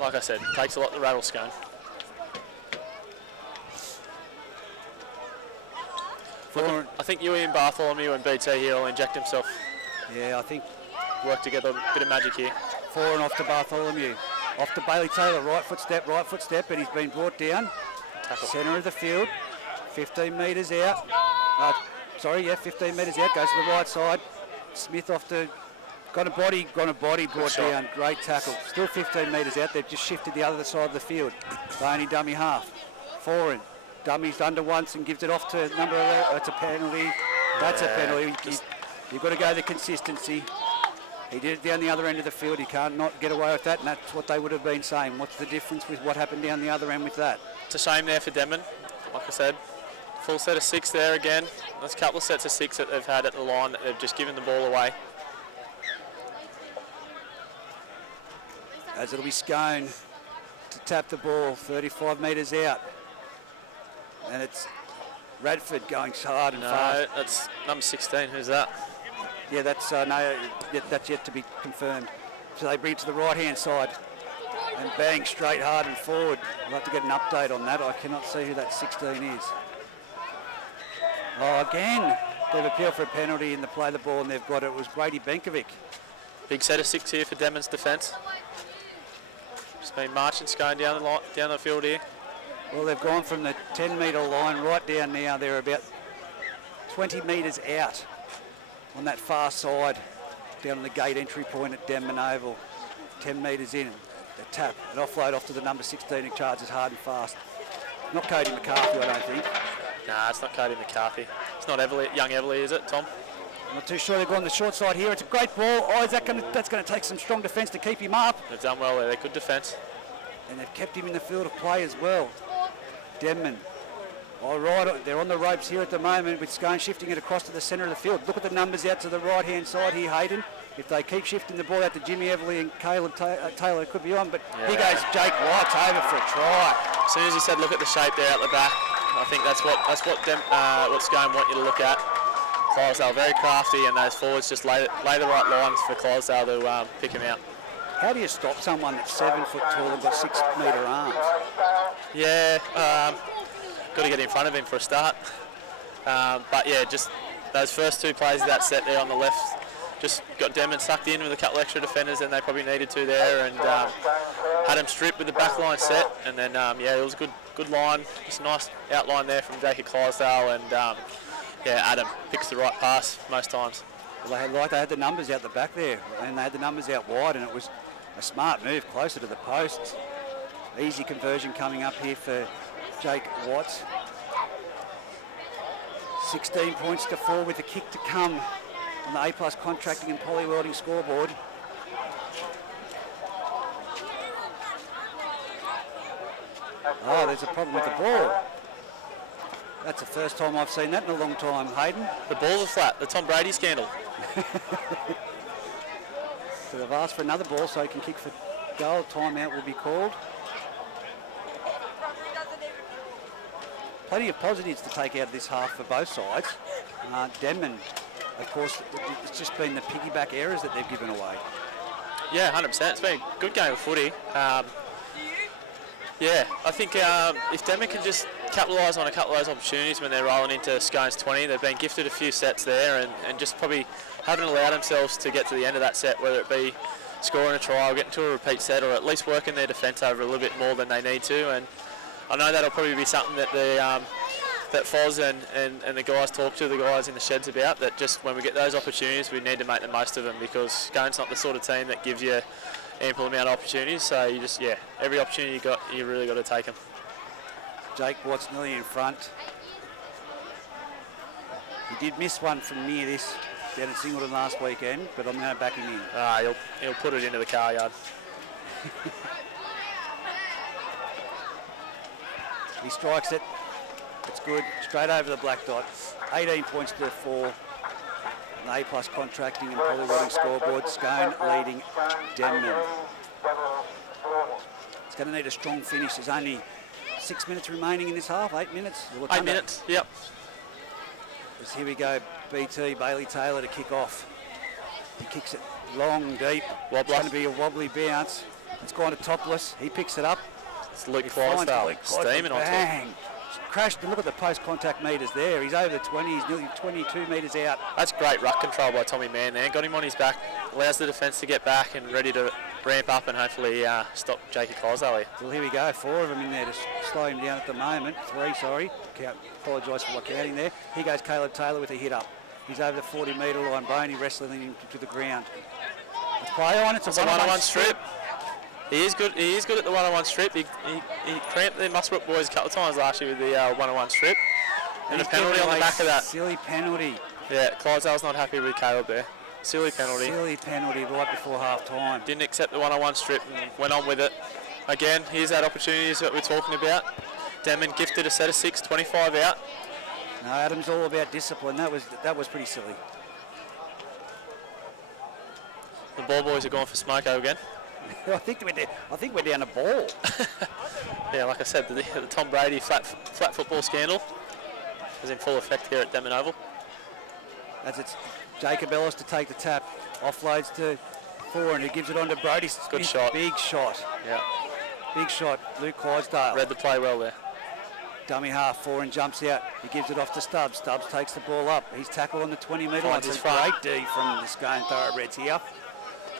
Like I said, it takes a lot to rattle Scone. I think Dewey and Bartholomew and BT here will inject himself. Yeah, I think work together, a bit of magic here. Foran off to Bartholomew. Off to Bailey Taylor, right foot step, and he's been brought down. Centre of the field, 15 metres out. 15 metres out, goes to the right side. Smith off to... Got a body brought down. Great tackle. Still 15 metres out. They've just shifted the other side of the field. Boney dummy half. Foran. Dummies under once and gives it off to number 11. That's a penalty. That's a penalty. You've got to go the consistency. He did it down the other end of the field. He can't not get away with that, and that's what they would have been saying. What's the difference with what happened down the other end with that? It's a shame there for Denman. Like I said, full set of 6 there again. There's a couple of sets of 6 that they've had at the line that they've just given the ball away. As it'll be Scone to tap the ball 35 metres out. And it's Radford going hard and fast. No, that's number 16. Who's that? Yeah, that's that's yet to be confirmed. So they bring it to the right-hand side and bang straight hard and forward. We'll have to get an update on that. I cannot see who that 16 is. Oh, again, they've appealed for a penalty in the play the ball, and they've got it. It was Brady Benkovic. Big set of 6 here for Denman's defence. Just been marching Scone down the field here. Well, they've gone from the 10-metre line right down now. They're about 20 metres out on that far side, down on the gate entry point at Denman Oval. 10 metres in, the tap, an offload off to the number 16 who charges hard and fast. Not Cody McCarthy, I don't think. Nah, it's not Cody McCarthy. It's not young Everly, is it, Tom? I'm not too sure. They've gone the short side here. It's a great ball. Oh, that's going to take some strong defence to keep him up. They've done well there. They're good defence. And they've kept him in the field of play as well. Denman. All right, they're on the ropes here at the moment with Scone shifting it across to the centre of the field. Look at the numbers out to the right-hand side here, Hayden. If they keep shifting the ball out to Jimmy Everly and Caleb Taylor, it could be on. But here goes Jake White over for a try. As soon as he said, look at the shape there out the back, I think that's what Scone want you to look at. Clydesdale very crafty, and those forwards just lay the right lines for Clydesdale to pick him out. How do you stop someone that's 7 foot tall and got 6 metre arms? Yeah, got to get in front of him for a start. But yeah, just those first two plays of that set there on the left, just got Denman sucked in with a couple extra defenders than they probably needed to there, and had him stripped with the back line set, and then yeah, it was a good line, just a nice outline there from Jacob Clydesdale, and yeah, Adam picks the right pass most times. Well, they had the numbers out the back there, and they had the numbers out wide, and it was a smart move closer to the posts. Easy conversion coming up here for Jake Watts. 16 points to 4 with the kick to come on the A+ Contracting and Poly Welding scoreboard. Oh, there's a problem with the ball. That's the first time I've seen that in a long time, Hayden. The balls are flat, the Tom Brady scandal. So they've asked for another ball so he can kick for goal. Timeout will be called. Plenty of positives to take out of this half for both sides. Denman, of course, it's just been the piggyback errors that they've given away. Yeah, 100%. It's been a good game of footy. Yeah, I think if Denman can just capitalise on a couple of those opportunities when they're rolling into Scone's 20, they've been gifted a few sets there, and just probably haven't allowed themselves to get to the end of that set, whether it be scoring a try or getting to a repeat set, or at least working their defence over a little bit more than they need to. And I know that'll probably be something that that Foz and the guys talk to the guys in the sheds about, that just when we get those opportunities, we need to make the most of them, because Scone's not the sort of team that gives you ample amount of opportunities. So you just, yeah, every opportunity you got, you really got to take them. Jake Watts nearly in front. He did miss one from near this down at Singleton last weekend, but I'm going to back him in. He'll put it into the car yard. He strikes it. It's good. Straight over the black dot. 18 points to 4. The A+ Contracting and Poly Welding scoreboard. Scone leading Denman. It's going to need a strong finish. There's only 6 minutes remaining in this half. 8 minutes. 8 minutes, yep. As here we go. BT, Bailey Taylor to kick off. He kicks it long, deep. Wobbler. It's going to be a wobbly bounce. It's gone to topless. He picks it up. It's Luke Clydesdale steaming on top. Crashed, and look at the post-contact metres there. He's over the 20, he's nearly 22 metres out. That's great ruck control by Tommy Mann there. Got him on his back, allows the defence to get back and ready to ramp up and hopefully stop Jakey Clydesdale here. Well, here we go, 4 of them in there to slow him down at the moment. 3, sorry. Apologise for my counting there. Here goes Caleb Taylor with a hit up. He's over the 40-metre line, Boney wrestling him to the ground. It's play on, it's a one-on-one strip. He is good at the one-on-one strip. He cramped the Muswellbrook boys a couple of times last year with the one-on-one strip. And a penalty on the back of that. Silly penalty. Yeah, Clydesdale's not happy with Caleb there. Silly penalty. Silly penalty right before half-time. Didn't accept the one-on-one strip and went on with it. Again, here's that opportunity that we're talking about. Denman gifted a set of 6, 25 out. No, Adam's all about discipline. That was pretty silly. The ball boys are going for Smoko again. I think we're down a ball. Yeah, like I said, the Tom Brady flat football scandal is in full effect here at Denman Oval. As it's Jacob Ellis to take the tap, offloads to 4, and he gives it on to Brody. Good shot. Big shot. Yeah. Big shot. Luke Clydesdale. Read the play well there. Dummy half 4 and jumps out. He gives it off to Stubbs. Stubbs takes the ball up. He's tackled on the 20-metre line. It's a great D from the Scone Thoroughbreds here.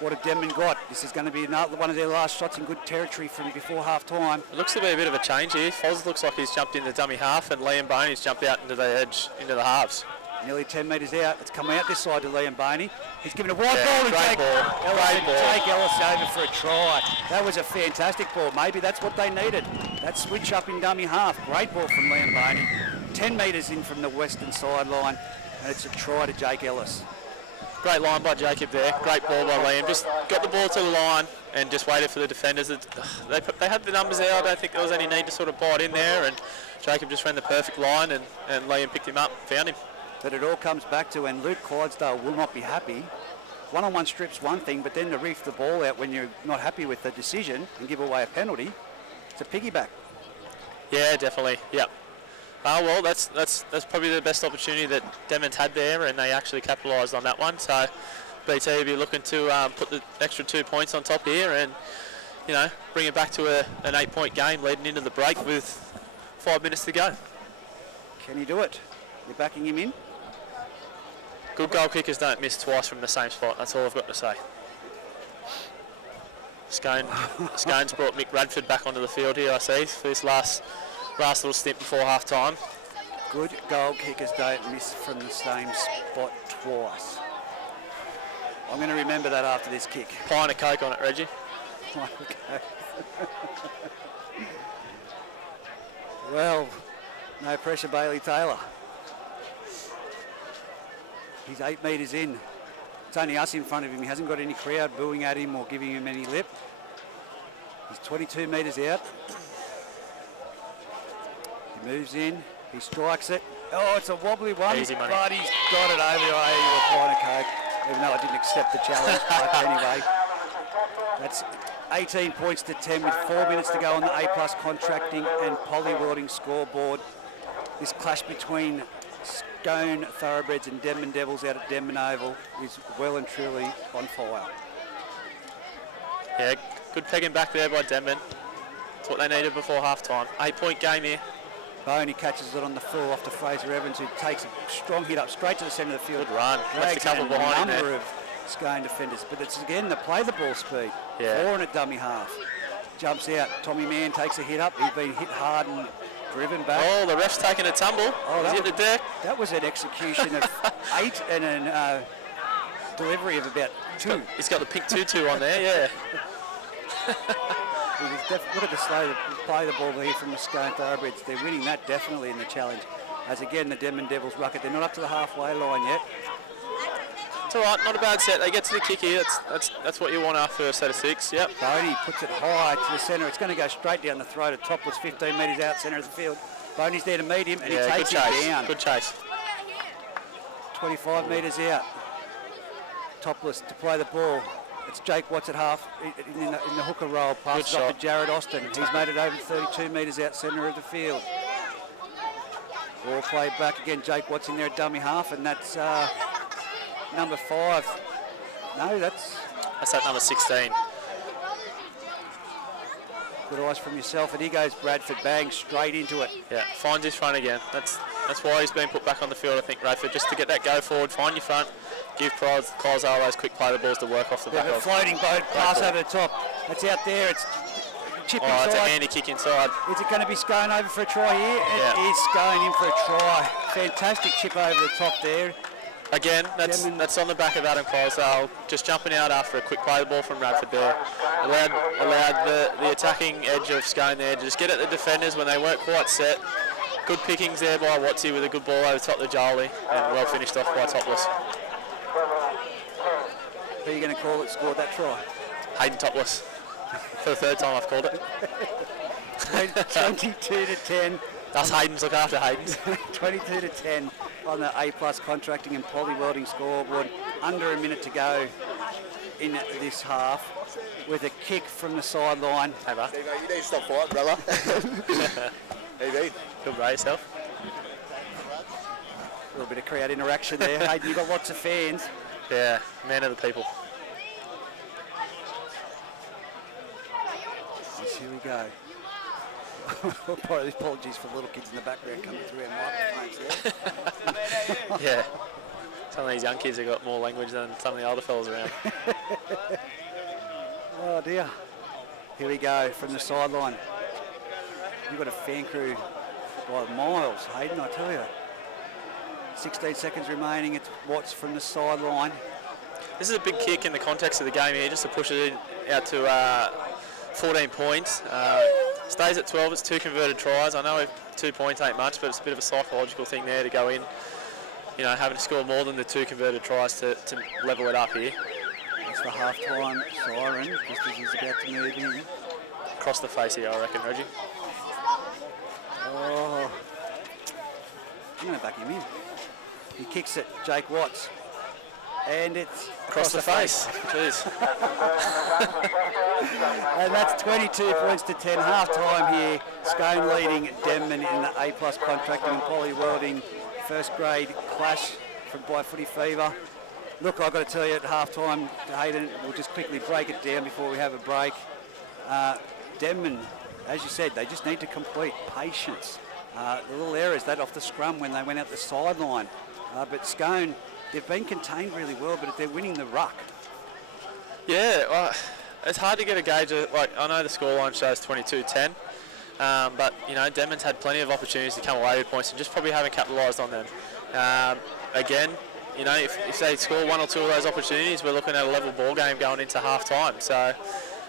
What have Denman got? This is going to be another one of their last shots in good territory from before half-time. It looks to be a bit of a change here. Foz looks like he's jumped in the dummy half, and Liam Boney's jumped out into the edge, into the halves. Nearly 10 metres out. It's coming out this side to Liam Boney. He's given a wide ball to Jake Ellis over for a try. That was a fantastic ball. Maybe that's what they needed. That switch up in dummy half. Great ball from Liam Boney. 10 metres in from the western sideline, and it's a try to Jake Ellis. Great line by Jacob there. Great ball by Liam. Just got the ball to the line and just waited for the defenders. They had the numbers there. I don't think there was any need to sort of bite in there, and Jacob just ran the perfect line, and Liam picked him up, found him. But it all comes back to, and Luke Clydesdale will not be happy. One-on-one strip's one thing, but then to reef the ball out when you're not happy with the decision and give away a penalty, it's a piggyback. Yeah, definitely. Yep. Well, that's probably the best opportunity that Denman's had there, and they actually capitalised on that one. So BT will be looking to put the extra 2 points on top here and, you know, bring it back to an 8-point game leading into the break with 5 minutes to go. Can he do it? You're backing him in? Good goal kickers don't miss twice from the same spot. That's all I've got to say. Scone's brought Mick Radford back onto the field here, I see, for this last little stint before half time. Good goal kickers don't miss from the same spot twice. I'm going to remember that after this kick. Pint of Coke on it, Reggie. Well, no pressure, Bailey Taylor. He's 8 metres in. It's only us in front of him. He hasn't got any crowd booing at him or giving him any lip. He's 22 metres out. He moves in. He strikes it. Oh, it's a wobbly one. Easy money. But he's got it over the pint of Coke, even though I didn't accept the challenge. But anyway, that's 18 points to 10 with 4 minutes to go on the A+ contracting and Poly Welding scoreboard. This clash between Scone Thoroughbreds and Denman Devils out at Denman Oval is well and truly on fire. Yeah, good pegging back there by Denman. That's what they needed before half-time. 8-point game here. Boney catches it on the full off to Fraser Evans, who takes a strong hit up straight to the centre of the field. Good run. Left a couple behind him there. Of Scone defenders, but it's again the play the ball speed. Yeah. 4 and a dummy half. Jumps out. Tommy Mann takes a hit up. He's been hit hard and driven back. Oh, the ref's taking a tumble. Oh, He's hit the deck. That was an execution of 8 and a delivery of about 2. He's got the pink tutu on there, yeah. Look at the slow to play the ball here from the Scone Thoroughbreds. They're winning that definitely in the challenge. As again, the Denman Devils ruck it. They're not up to the halfway line yet. It's all right, not a bad set. They get to the kick here. That's what you want after a set of 6. Yep. Boney puts it high to the centre. It's going to go straight down the throat of Topless, 15 metres out, centre of the field. Boney's there to meet him, and he takes him down. Good chase. 25 metres out. Topless to play the ball. It's Jake Watts at half in the hooker roll. Passes off to Jared Austin. He's made it over 32 metres out centre of the field. Ball played back again. Jake Watts in there at dummy half, and that's number 5. No, that's that number 16. Good eyes from yourself, and here goes Bradford, bang straight into it. Yeah, finds his front again. That's why he's been put back on the field, I think, Bradford, just to get that go forward, find your front, give Clydesdale those quick play the balls to work off the back of. Floating boat pass over the top. It's out there. It's chip inside. It's a handy kick inside. Is it going to be Scone over for a try here? It is Scone in for a try. Fantastic chip over the top there. Again, that's on the back of Adam Clydesdale, just jumping out after a quick play the ball from Radford there. Allowed the attacking edge of Scone there to just get at the defenders when they weren't quite set. Good pickings there by Watsy with a good ball over top the Jolie, and well finished off by Topless. Who are you going to call it scored that try? Hayden Topless. For the 3rd time I've called it. 22 to 10. That's Hayden's, look after Hayden's. 22 to 10 on the A+ contracting and Poly Welding scoreboard. Under a minute to go in this half with a kick from the sideline. Hey, bro. You need to stop fighting, brother. Hey, mate. Good brace yourself. A little bit of crowd interaction there. Hayden, you've got lots of fans. Yeah, man of the people. Yes, here we go. Apologies for little kids in the background coming through our microphones there. Yeah. Some of these young kids have got more language than some of the older fellas around. Oh dear. Here we go from the sideline. You've got a fan crew by miles, Hayden, I tell you. 16 seconds remaining. It's Watts from the sideline. This is a big kick in the context of the game here, just to push it out to 14 points. Stays at 12, it's 2 converted tries. I know 2 points ain't much, but it's a bit of a psychological thing there to go in, you know, having to score more than the 2 converted tries to level it up here. That's the half-time siren, just as he's about to move in. Across the face here, I reckon, Reggie. Oh, I'm going to back him in. He kicks it, Jake Watts. And it's across the face. Jeez. And that's 22 points to 10, half-time here. Scone leading Denman in the A+ contracting and Poly Welding first grade clash by Footy Fever. Look, I've got to tell you at half-time, Hayden, we'll just quickly break it down before we have a break. Denman, as you said, they just need to complete patience. The little errors, that off the scrum when they went out the sideline. But Scone, they've been contained really well, but they're winning the ruck. Yeah, well, it's hard to get a gauge of, like, I know the scoreline shows 22-10, but, you know, Denman's had plenty of opportunities to come away with points and just probably haven't capitalised on them. Again, you know, if they score one or two of those opportunities, we're looking at a level ball game going into half-time. So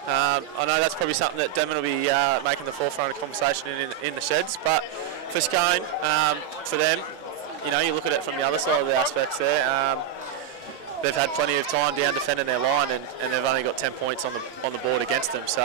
I know that's probably something that Denman will be making the forefront of conversation in the sheds, but for Scone, for them, you know, you look at it from the other side of the aspects there. They've had plenty of time down defending their line, and they've only got 10 points on the board against them. So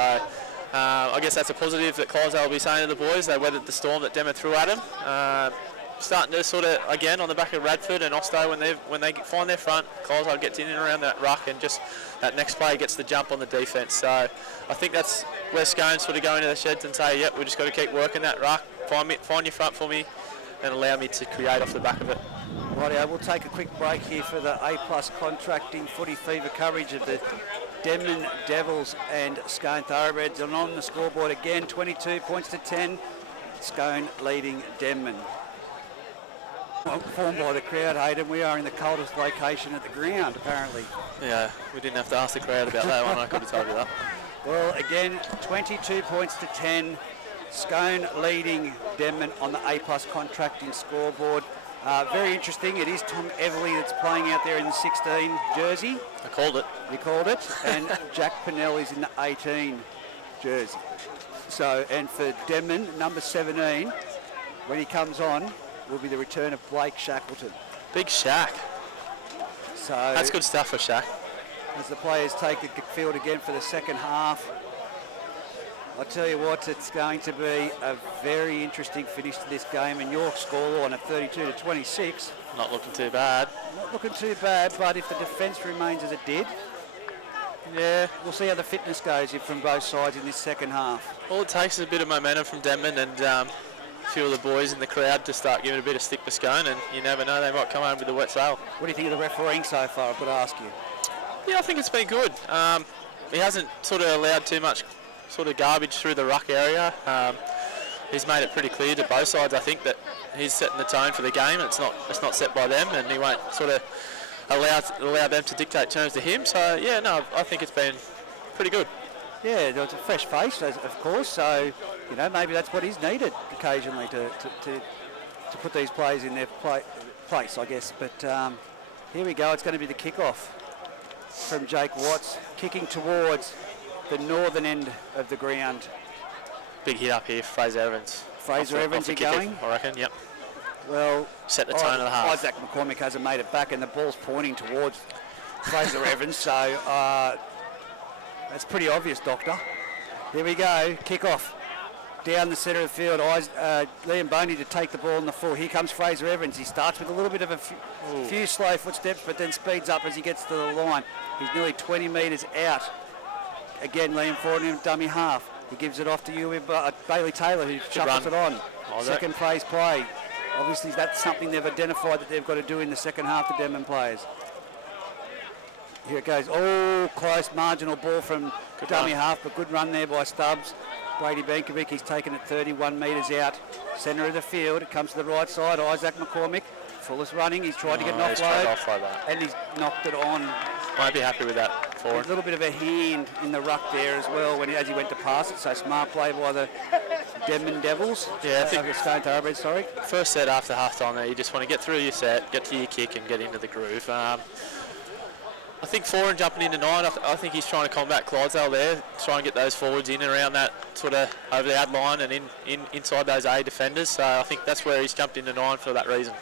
I guess that's a positive that Clydesdale will be saying to the boys. They weathered the storm that Denman threw at them. Starting to sort of, again, on the back of Radford and Osto, when they find their front, Clydesdale gets in and around that ruck, and just that next play gets the jump on the defence. So I think that's where Scone sort of go into the sheds and say, yep, we just got to keep working that ruck, find your front for me, and allow me to create off the back of it. Rightio, we'll take a quick break here for the A-plus contracting footy fever coverage of the Denman Devils and Scone Thoroughbreds. And on the scoreboard again, 22 points to 10, Scone leading Denman. Formed by the crowd, Hayden. We are in the coldest location at the ground, apparently. Yeah, we didn't have to ask the crowd about that one. I could have told you that. Well, again, 22 points to 10. Scone leading Denman on the A-plus contracting scoreboard. Very interesting. It is Tom Everly that's playing out there in the 16 jersey. I called it. You called it. And Jack Pennell is in the 18 jersey. So, and for Denman, number 17, when he comes on, will be the return of Blake Shackleton. Big Shaq. So that's good stuff for Shaq. As the players take the field again for the second half, I'll tell you what, it's going to be a very interesting finish to this game, and York scoreline of 32-26. Not looking too bad. Not looking too bad, but if the defence remains as it did, yeah, we'll see how the fitness goes from both sides in this second half. All it takes is a bit of momentum from Denman and a few of the boys in the crowd to start giving a bit of stick to Scone, and you never know, they might come home with a wet sail. What do you think of the refereeing so far? I've got to ask you. Yeah, I think it's been good. He hasn't sort of allowed too much sort of garbage through the ruck area. He's made it pretty clear to both sides, I think, that he's setting the tone for the game. It's not set by them, and he won't sort of allow them to dictate terms to him. So yeah, no, I think it's been pretty good. Yeah, it's a fresh face, of course. So you know, maybe that's what is needed occasionally to put these players in their place, I guess. But here we go. It's going to be the kickoff from Jake Watts, kicking towards the northern end of the ground. Big hit up here, Fraser Evans. Fraser Evans, you going? I reckon, yep. Well, set the tone of the half. Isaac McCormick hasn't made it back, and the ball's pointing towards Fraser Evans, so that's pretty obvious, Doctor. Here we go, kick-off. Down the centre of the field, Liam Boney to take the ball in the full. Here comes Fraser Evans. He starts with a little bit of a few slow footsteps, but then speeds up as he gets to the line. He's nearly 20 metres out. Again, Liam Ford in dummy half. He gives it off to you with Bailey Taylor, who shuffles it on. Second phase play. Obviously, that's something they've identified that they've got to do in the second half, the Denman players. Here it goes. Oh, close marginal ball from dummy half, but good run there by Stubbs. Brady Benkovic, he's taken it 31 metres out. Centre of the field, it comes to the right side. Isaac McCormick, fullest running. He's tried to get an offload, and he's knocked it on. Might be happy with that forward. A little bit of a hand in the ruck there as well as he went to pass it. So smart play by the Denman Devils. Yeah, I think Scone Thoroughbreds, sorry. First set after half-time there, you just want to get through your set, get to your kick and get into the groove. I think Foran jumping into 9, I think he's trying to combat Clydesdale there, try and get those forwards in and around that sort of over the ad line and inside those A defenders. So I think that's where he's jumped into 9 for that reason.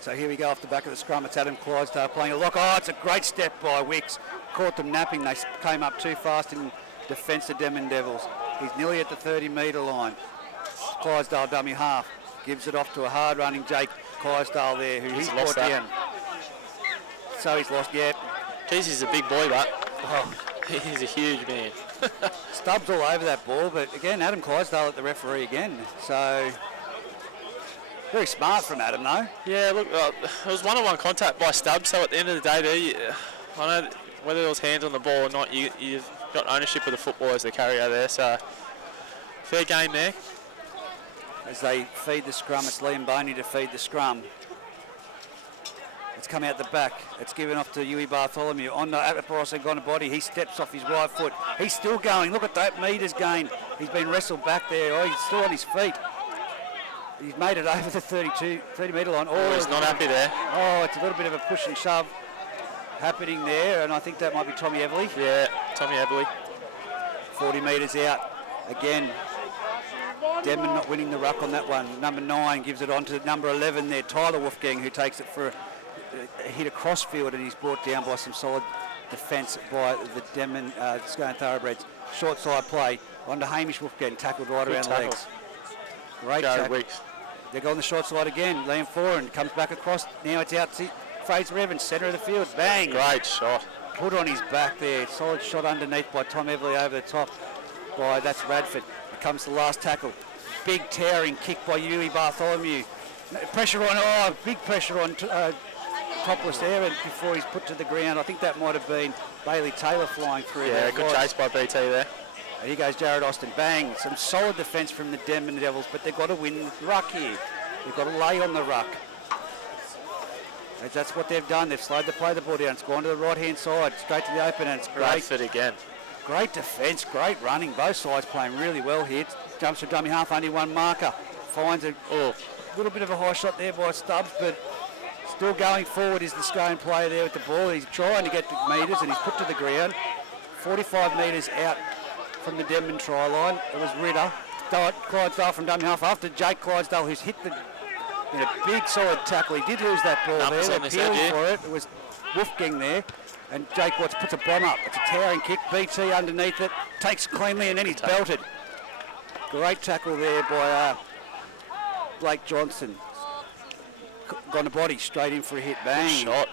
So here we go off the back of the scrum. It's Adam Clydesdale playing a lock. Oh, it's a great step by Wicks. Caught them napping. They came up too fast in defence of Denman Devils. He's nearly at the 30-metre line. Clydesdale dummy half. Gives it off to a hard-running Jake Clydesdale there, who he's brought down. So he's lost, yeah. Keys a big boy, but he's a huge man. Stubbs all over that ball, but again, Adam Clydesdale at the referee again. So Very smart from Adam, though. Yeah, look, it was one-on-one contact by Stubbs, so at the end of the day there, I know whether there was hands on the ball or not, you've got ownership of the football as the carrier there, so fair game there. As they feed the scrum, it's Liam Boney to feed the scrum. It's come out the back. It's given off to Huey Bartholomew. On the Aparosa gone body, he steps off his right foot. He's still going. Look at that metres gained. He's been wrestled back there. Oh, he's still on his feet. He's made it over the 30-metre line. Oh, he's not happy there. Oh, it's a little bit of a push and shove happening there, and I think that might be Tommy Everly. Yeah, Tommy Everly. 40 metres out. Again, Denman not winning the ruck on that one. Number 9 gives it on to number 11 there, Tyler Wolfgang, who takes it for a hit across field, and he's brought down by some solid defence by the Denman Scone Thoroughbreds. Short side play on to Hamish Wolfgang, tackled right around the legs. Great tackle. They go on the short side again. Liam Foran comes back across. Now it's out to Fraser Evans, centre of the field. Bang! Great shot. Put on his back there. Solid shot underneath by Tom Everly over the top. That's Radford. Here comes the last tackle. Big towering kick by Huey Bartholomew. Pressure on. Big pressure on Topless there before he's put to the ground. I think that might have been Bailey Taylor flying through. Yeah, good chase by BT there. And here goes Jared Austin. Bang. Some solid defence from the Denman Devils, but they've got to win the ruck here. They've got to lay on the ruck. That's what they've done. They've slowed the play the ball down. It's gone to the right-hand side, straight to the open, and it's great. Radford again. Great defence, great running. Both sides playing really well here. Jumps for dummy half, only one marker. Finds a little bit of a high shot there by Stubbs, but still going forward is the Scone player there with the ball. He's trying to get the metres, and he's put to the ground. 45 metres out from the Denman try line. It was Ritter. Clydesdale from dummy half after Jake Clydesdale, who's hit in a big solid tackle. He did lose that ball there. They're appealing for it. It was Wolfgang there. And Jake Watts puts a bomb up. It's a towering kick. BT underneath it. Takes it cleanly, and then he's belted. Great tackle there by Blake Johnson. Gone to body, straight in for a hit. Bang. Good shot.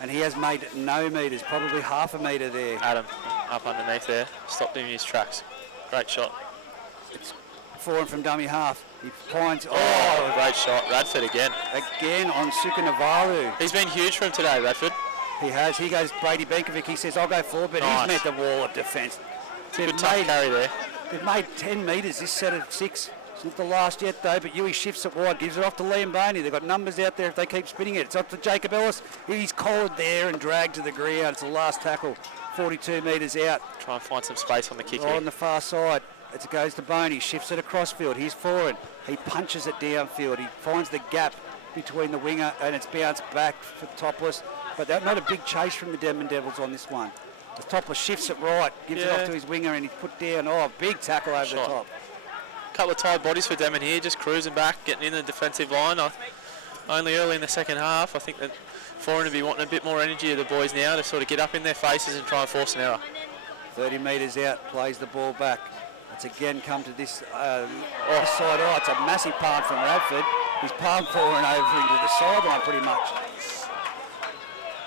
And he has made no metres, probably half a metre there. Adam up underneath there. Stopped him in his tracks. Great shot. It's Foran from dummy half. He finds... great shot. Radford again. Again on Sukanavalu. He's been huge for him today, Radford. He has. He goes Brady Benkovic. He says, I'll go forward, but he's met the wall of defence. Good tough carry there. They've made 10 metres this set of 6. It's not the last yet, though, but Huey shifts it wide, gives it off to Liam Boney. They've got numbers out there if they keep spinning it. It's up to Jacob Ellis. He's collared there and dragged to the ground. It's the last tackle, 42 metres out. Try and find some space on the kick On the far side. It goes to Boney, shifts it across field. He's forward. He punches it downfield. He finds the gap between the winger, and it's bounced back for Topless. But not a big chase from the Denman Devils on this one. The Topless shifts it right, gives it off to his winger, and he's put down. Big tackle over the top. Couple of tired bodies for Denman here, just cruising back, getting in the defensive line. Only early in the second half. I think that Foran will be wanting a bit more energy of the boys now to sort of get up in their faces and try and force an error. 30 metres out, plays the ball back. It's again come to this side. It's a massive palm from Radford. He's palmed Foran over into the sideline pretty much.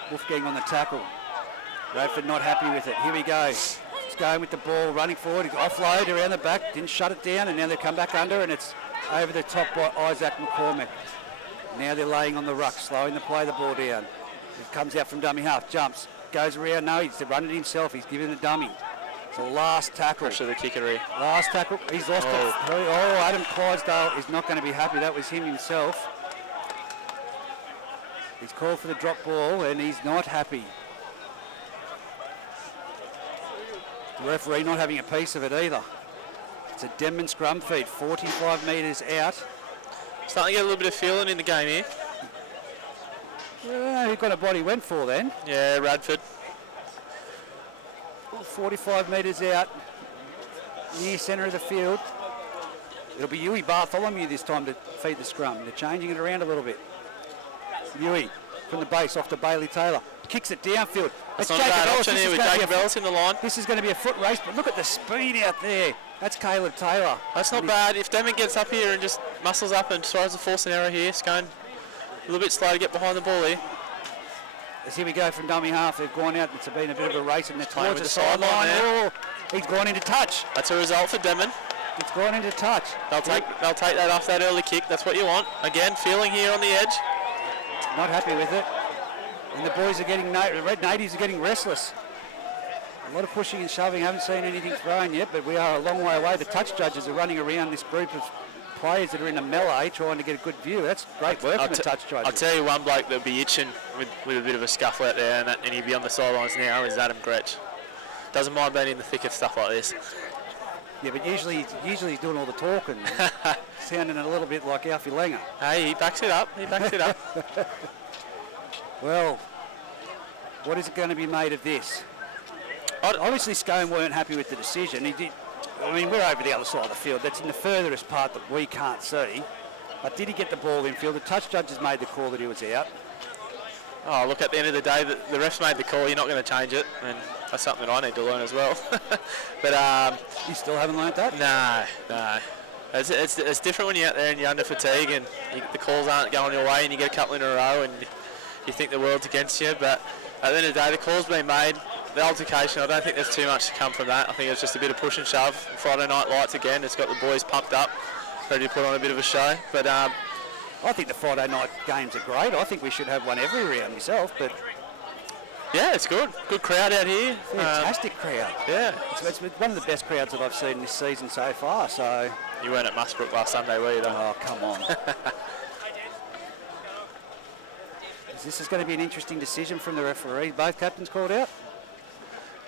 Wolfgang on the tackle. Radford not happy with it. Here we go. It's going with the ball, running forward. Offload around the back, didn't shut it down, and now they come back under, and it's over the top by Isaac McCormick. Now they're laying on the ruck, slowing the play the ball down. It comes out from dummy half, jumps, goes around. No, he's run it himself. He's giving the dummy. It's the last tackle. Pressure the kickery. Last tackle. He's lost it. Adam Clydesdale is not going to be happy. That was him himself. He's called for the drop ball, and he's not happy. The referee not having a piece of it either. It's a Denman scrum feed, 45 metres out. Starting to get a little bit of feeling in the game here. I don't know who kind of body went for then. Yeah, Radford. 45 metres out, near centre of the field. It'll be Huey Bartholomew this time to feed the scrum. They're changing it around a little bit. Huey from the base off to Bailey Taylor. Kicks it downfield. It's not a bad option here with Jacob Ellis in the line. This is going to be a foot race, but look at the speed out there. That's Caleb Taylor. That's not bad. If Denman gets up here and just muscles up and tries to force an error here, Scone a little bit slow to get behind the ball here. As here we go from dummy half. They've gone out. It's been a bit of a race, and they're towards the sideline. He's gone into touch. That's a result for Denman. It's gone into touch. They'll take that off that early kick. That's what you want. Again, feeling here on the edge. Not happy with it. And the boys are getting, the red natives are getting restless. A lot of pushing and shoving. Haven't seen anything thrown yet, but we are a long way away. The touch judges are running around this group of players that are in a melee trying to get a good view. That's great work from the touch judges. I'll tell you one bloke that'll be itching with a bit of a scuffle out there, and he'll be on the sidelines now, is Adam Gretsch. Doesn't mind being in the thick of stuff like this. Yeah, but usually he's doing all the talking, sounding a little bit like Alfie Langer. Hey, he backs it up. Well, what is it going to be made of this? Obviously, Scone weren't happy with the decision. We're over the other side of the field. That's in the furthest part that we can't see. But did he get the ball in field? The touch judges made the call that he was out. Oh, look, at the end of the day, the refs made the call. You're not going to change it, and that's something I need to learn as well. But you still haven't learned that? No. It's different when you're out there and you're under fatigue and the calls aren't going your way and you get a couple in a row and you think the world's against you. But at the end of the day, the call's been made. The altercation, I don't think there's too much to come from that. I think it's just a bit of push and shove. Friday night lights again. It's got the boys pumped up, ready to put on a bit of a show. But I think the Friday night games are great. I think we should have one every round myself. But yeah, it's good. Good crowd out here. Fantastic crowd. Yeah. It's one of the best crowds that I've seen this season so far. So you weren't at Musbrook last Sunday, were you? Oh, come on. This is going to be an interesting decision from the referee. Both captains called out.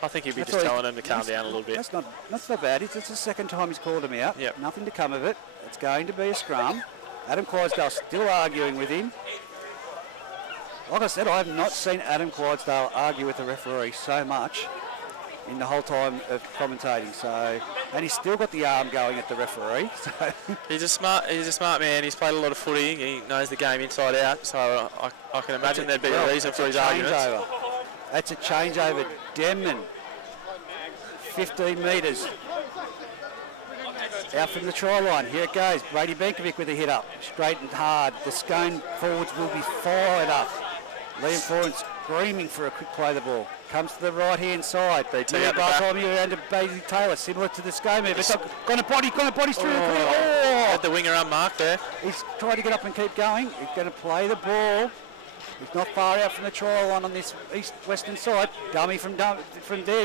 I think he'd be just telling him to calm down a little bit. That's not bad. It's the second time he's called him out. Yep. Nothing to come of it. It's going to be a scrum. Adam Clydesdale still arguing with him. Like I said, I have not seen Adam Clydesdale argue with the referee so much in the whole time of commentating. So, and he's still got the arm going at the referee. So he's a smart man. He's played a lot of footy. He knows the game inside out. So I can imagine there'd be a reason for his arguments. That's a changeover. Denman, 15 metres. Out from the try line. Here it goes. Brady Benkovic with a hit up. Straight and hard. The Scone forwards will be fired up. Liam Foran screaming for a quick play of the ball. Comes to the right-hand side. Bartholomew around to Bailey Taylor, similar to the Scone move. It's gone a body through. Had the winger unmarked there. He's trying to get up and keep going. He's going to play the ball. He's not far out from the try line on this east-western side. Dummy from there,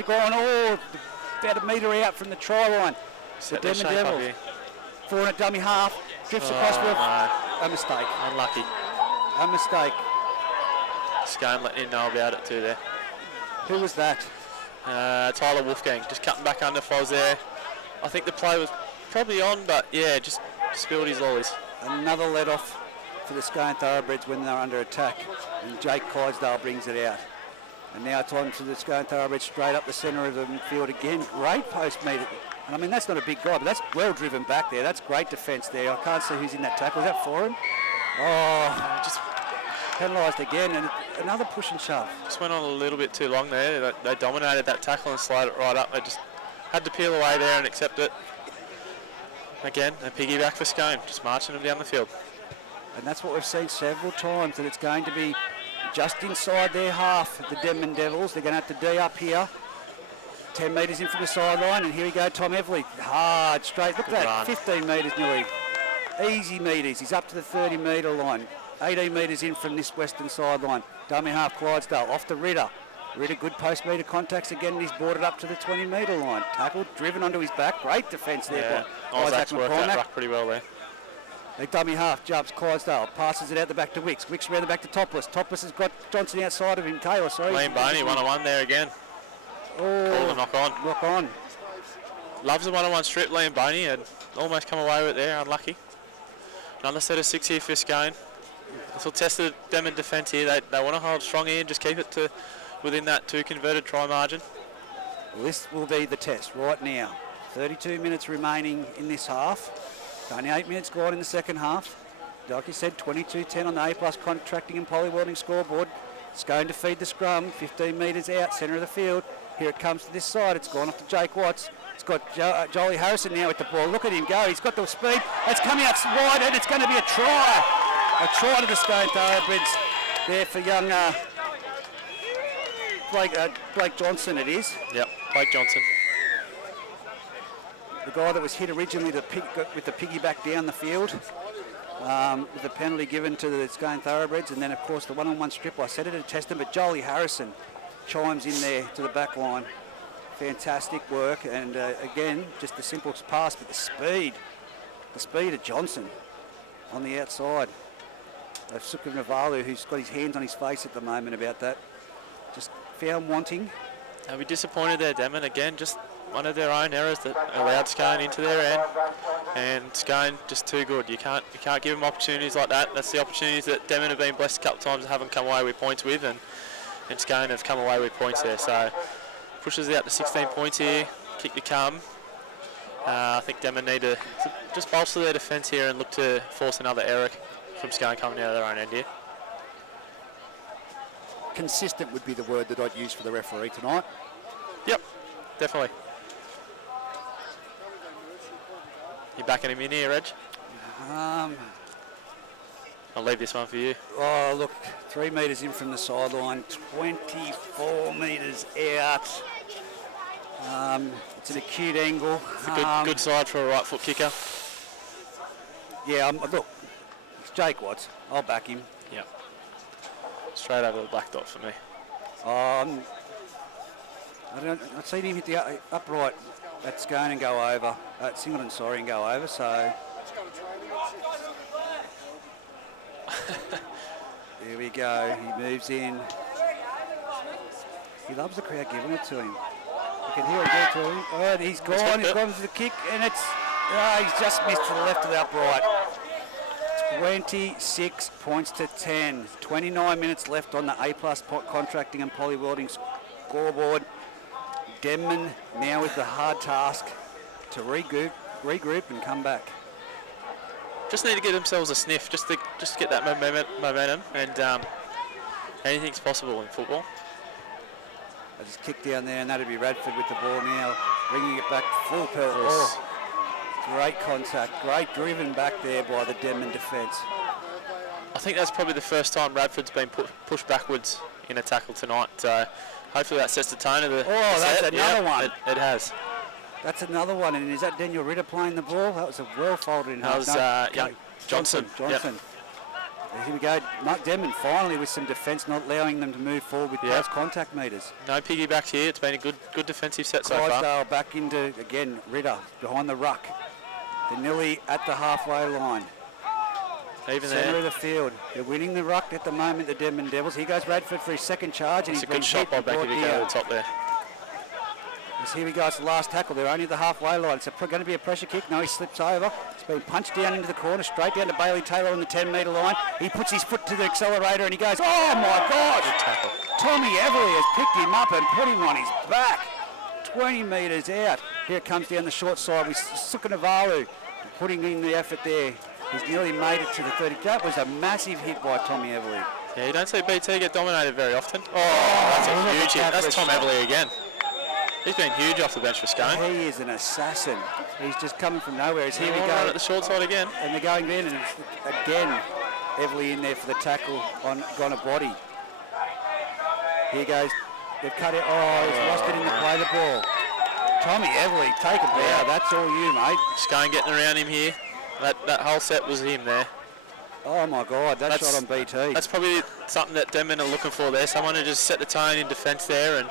gone about a metre out from the try line. The Denman Devils. Four at dummy half. Drifts across with a mistake. Unlucky. A mistake. Scone letting him know about it too there. Who was that? Tyler Wolfgang, just cutting back under Foz there. I think the play was probably on, but yeah, just spilled his lollies. Another let-off for the Scone Thoroughbreds when they're under attack. And Jake Clydesdale brings it out. And now it's on to the Scone Thoroughbreds straight up the centre of the field again. Great post meet. And I mean, that's not a big guy, but that's well driven back there. That's great defence there. I can't see who's in that tackle. Is that Foran? Oh, just penalised again, and another push and shove. Just went on a little bit too long there. They dominated that tackle and slid it right up. They just had to peel away there and accept it. Again, a piggyback for Scone, just marching them down the field. And that's what we've seen several times, that it's going to be just inside their half of the Denman Devils. They're going to have to D up here. 10 metres in from the sideline, and here we go, Tom Everly. Hard, straight. Look at that, 15 metres nearly. Easy metres. He's up to the 30-metre line. 18 metres in from this western sideline. Dummy half Clydesdale off to Ritter. Ritter, good post-metre contacts again, and he's brought it up to the 20-metre line. Tackled, driven onto his back. Great defence there. Isaac's worked that ruck pretty well there. The dummy half jumps, Clydesdale passes it out the back to Wicks. Wicks around the back to Topless. Topless has got Johnson outside of him. Taylor, sorry. Liam Boney, one-on-one there again. Oh, call the knock on. Knock on. Loves the one-on-one strip, Liam Boney, and almost come away with it there, unlucky. Another set of 6 here for Scone. This will test the Denman defence here. They want to hold strong here and just keep it to within that 2 converted try margin. Well, this will be the test right now. 32 minutes remaining in this half. Only 8 minutes gone in the second half. Like you said, 22-10 on the A+ contracting and poly-welding scoreboard. It's going to feed the scrum, 15 metres out, centre of the field. Here it comes to this side. It's gone off to Jake Watts. It's got Jolie Harrison now with the ball. Look at him go. He's got the speed. It's coming out wide, and it's going to be a try. A try to the Scone Thoroughbreds there for young Blake Johnson, it is. Yep, Blake Johnson. the guy that was hit originally with the piggyback down the field, with the penalty given to the Scone Thoroughbreds, and then of course the one-on-one strip. I said it at Teston, but Jolie Harrison chimes in there to the back line. Fantastic work, and again, just the simple pass, but the speed of Johnson on the outside. Suka Navalu, who's got his hands on his face at the moment about that, just found wanting. I'll be disappointed there, Denman. Again, just one of their own errors that allowed Scone into their end, and Scone just too good. You can't give them opportunities like that. That's the opportunities that Denman have been blessed a couple of times and haven't come away with points with, and Scone have come away with points there. So pushes out to 16 points here, kick to come. I think Denman need to just bolster their defence here and look to force another error from Scone coming out of their own end here. Consistent would be the word that I'd use for the referee tonight. Yep, definitely. You backing him in here, Reg? Um, I'll leave this one for you. Oh, look, 3 metres in from the sideline, 24 metres out. It's an acute angle. It's a good side for a right foot kicker. Yeah, look, it's Jake Watts. I'll back him. Yep. Straight over the black dot for me. I've seen him hit the upright at Scone and go over, at Singleton, sorry, and go over, so. There we go, he moves in. He loves the crowd giving it to him. You can hear it go to him. Oh, he's gone for the kick, and he's just missed to the left of the upright. 26 points to 10. 29 minutes left on the A+ contracting and poly welding scoreboard. Denman now with the hard task to regroup and come back. Just need to get themselves a sniff, just to get that momentum, and anything's possible in football. I just kick down there, and that'd be Radford with the ball now, bringing it back full pelt. Yes. Oh, great contact, great driven back there by the Denman defence. I think that's probably the first time Radford's been pushed backwards in a tackle tonight. So hopefully that sets the tone of the that's set. another one. It has. That's another one, and is that Daniel Ritter playing the ball? That was a well folded in half. That was Johnson. Yep. Here we go, Mark Denman finally with some defence, not allowing them to move forward with those contact metres. No piggybacks here. It's been a good defensive set so far. Clydesdale back into, again, Ritter behind the ruck. They're nearly at the halfway line. Even Centre there. of the field. They're winning the ruck at the moment, the Denman Devils. Here goes Radford for his second charge. And it's a good shot by Becky to go to the top there. As here we go, it's the last tackle. They're only at the halfway line. It's going to be a pressure kick. No, he slips over. It's been punched down into the corner, straight down to Bailey Taylor on the 10-metre line. He puts his foot to the accelerator and he goes, oh my God! Good tackle. Tommy Everly has picked him up and put him on his back. 20 metres out. Here it comes down the short side with Suka Navalu putting in the effort there. He's nearly made it to the 30. That was a massive hit by Tommy Everly. Yeah, you don't see BT get dominated very often. Oh, that's a huge hit. That's Tom Everly again. He's been huge off the bench for Scone. He is an assassin. He's just coming from nowhere. As here we go. Right at the short side again. And they're going in, and again, Everly in there for the tackle on Gonabody. Here goes. They've cut it. Oh, he's lost it in the play the ball. Tommy Everly, take a bow. That's all you, mate. Scone getting around him here. That whole set was him there. Oh my God, that shot on BT. That's probably something that Denman are looking for there. Someone to just set the tone in defence there, and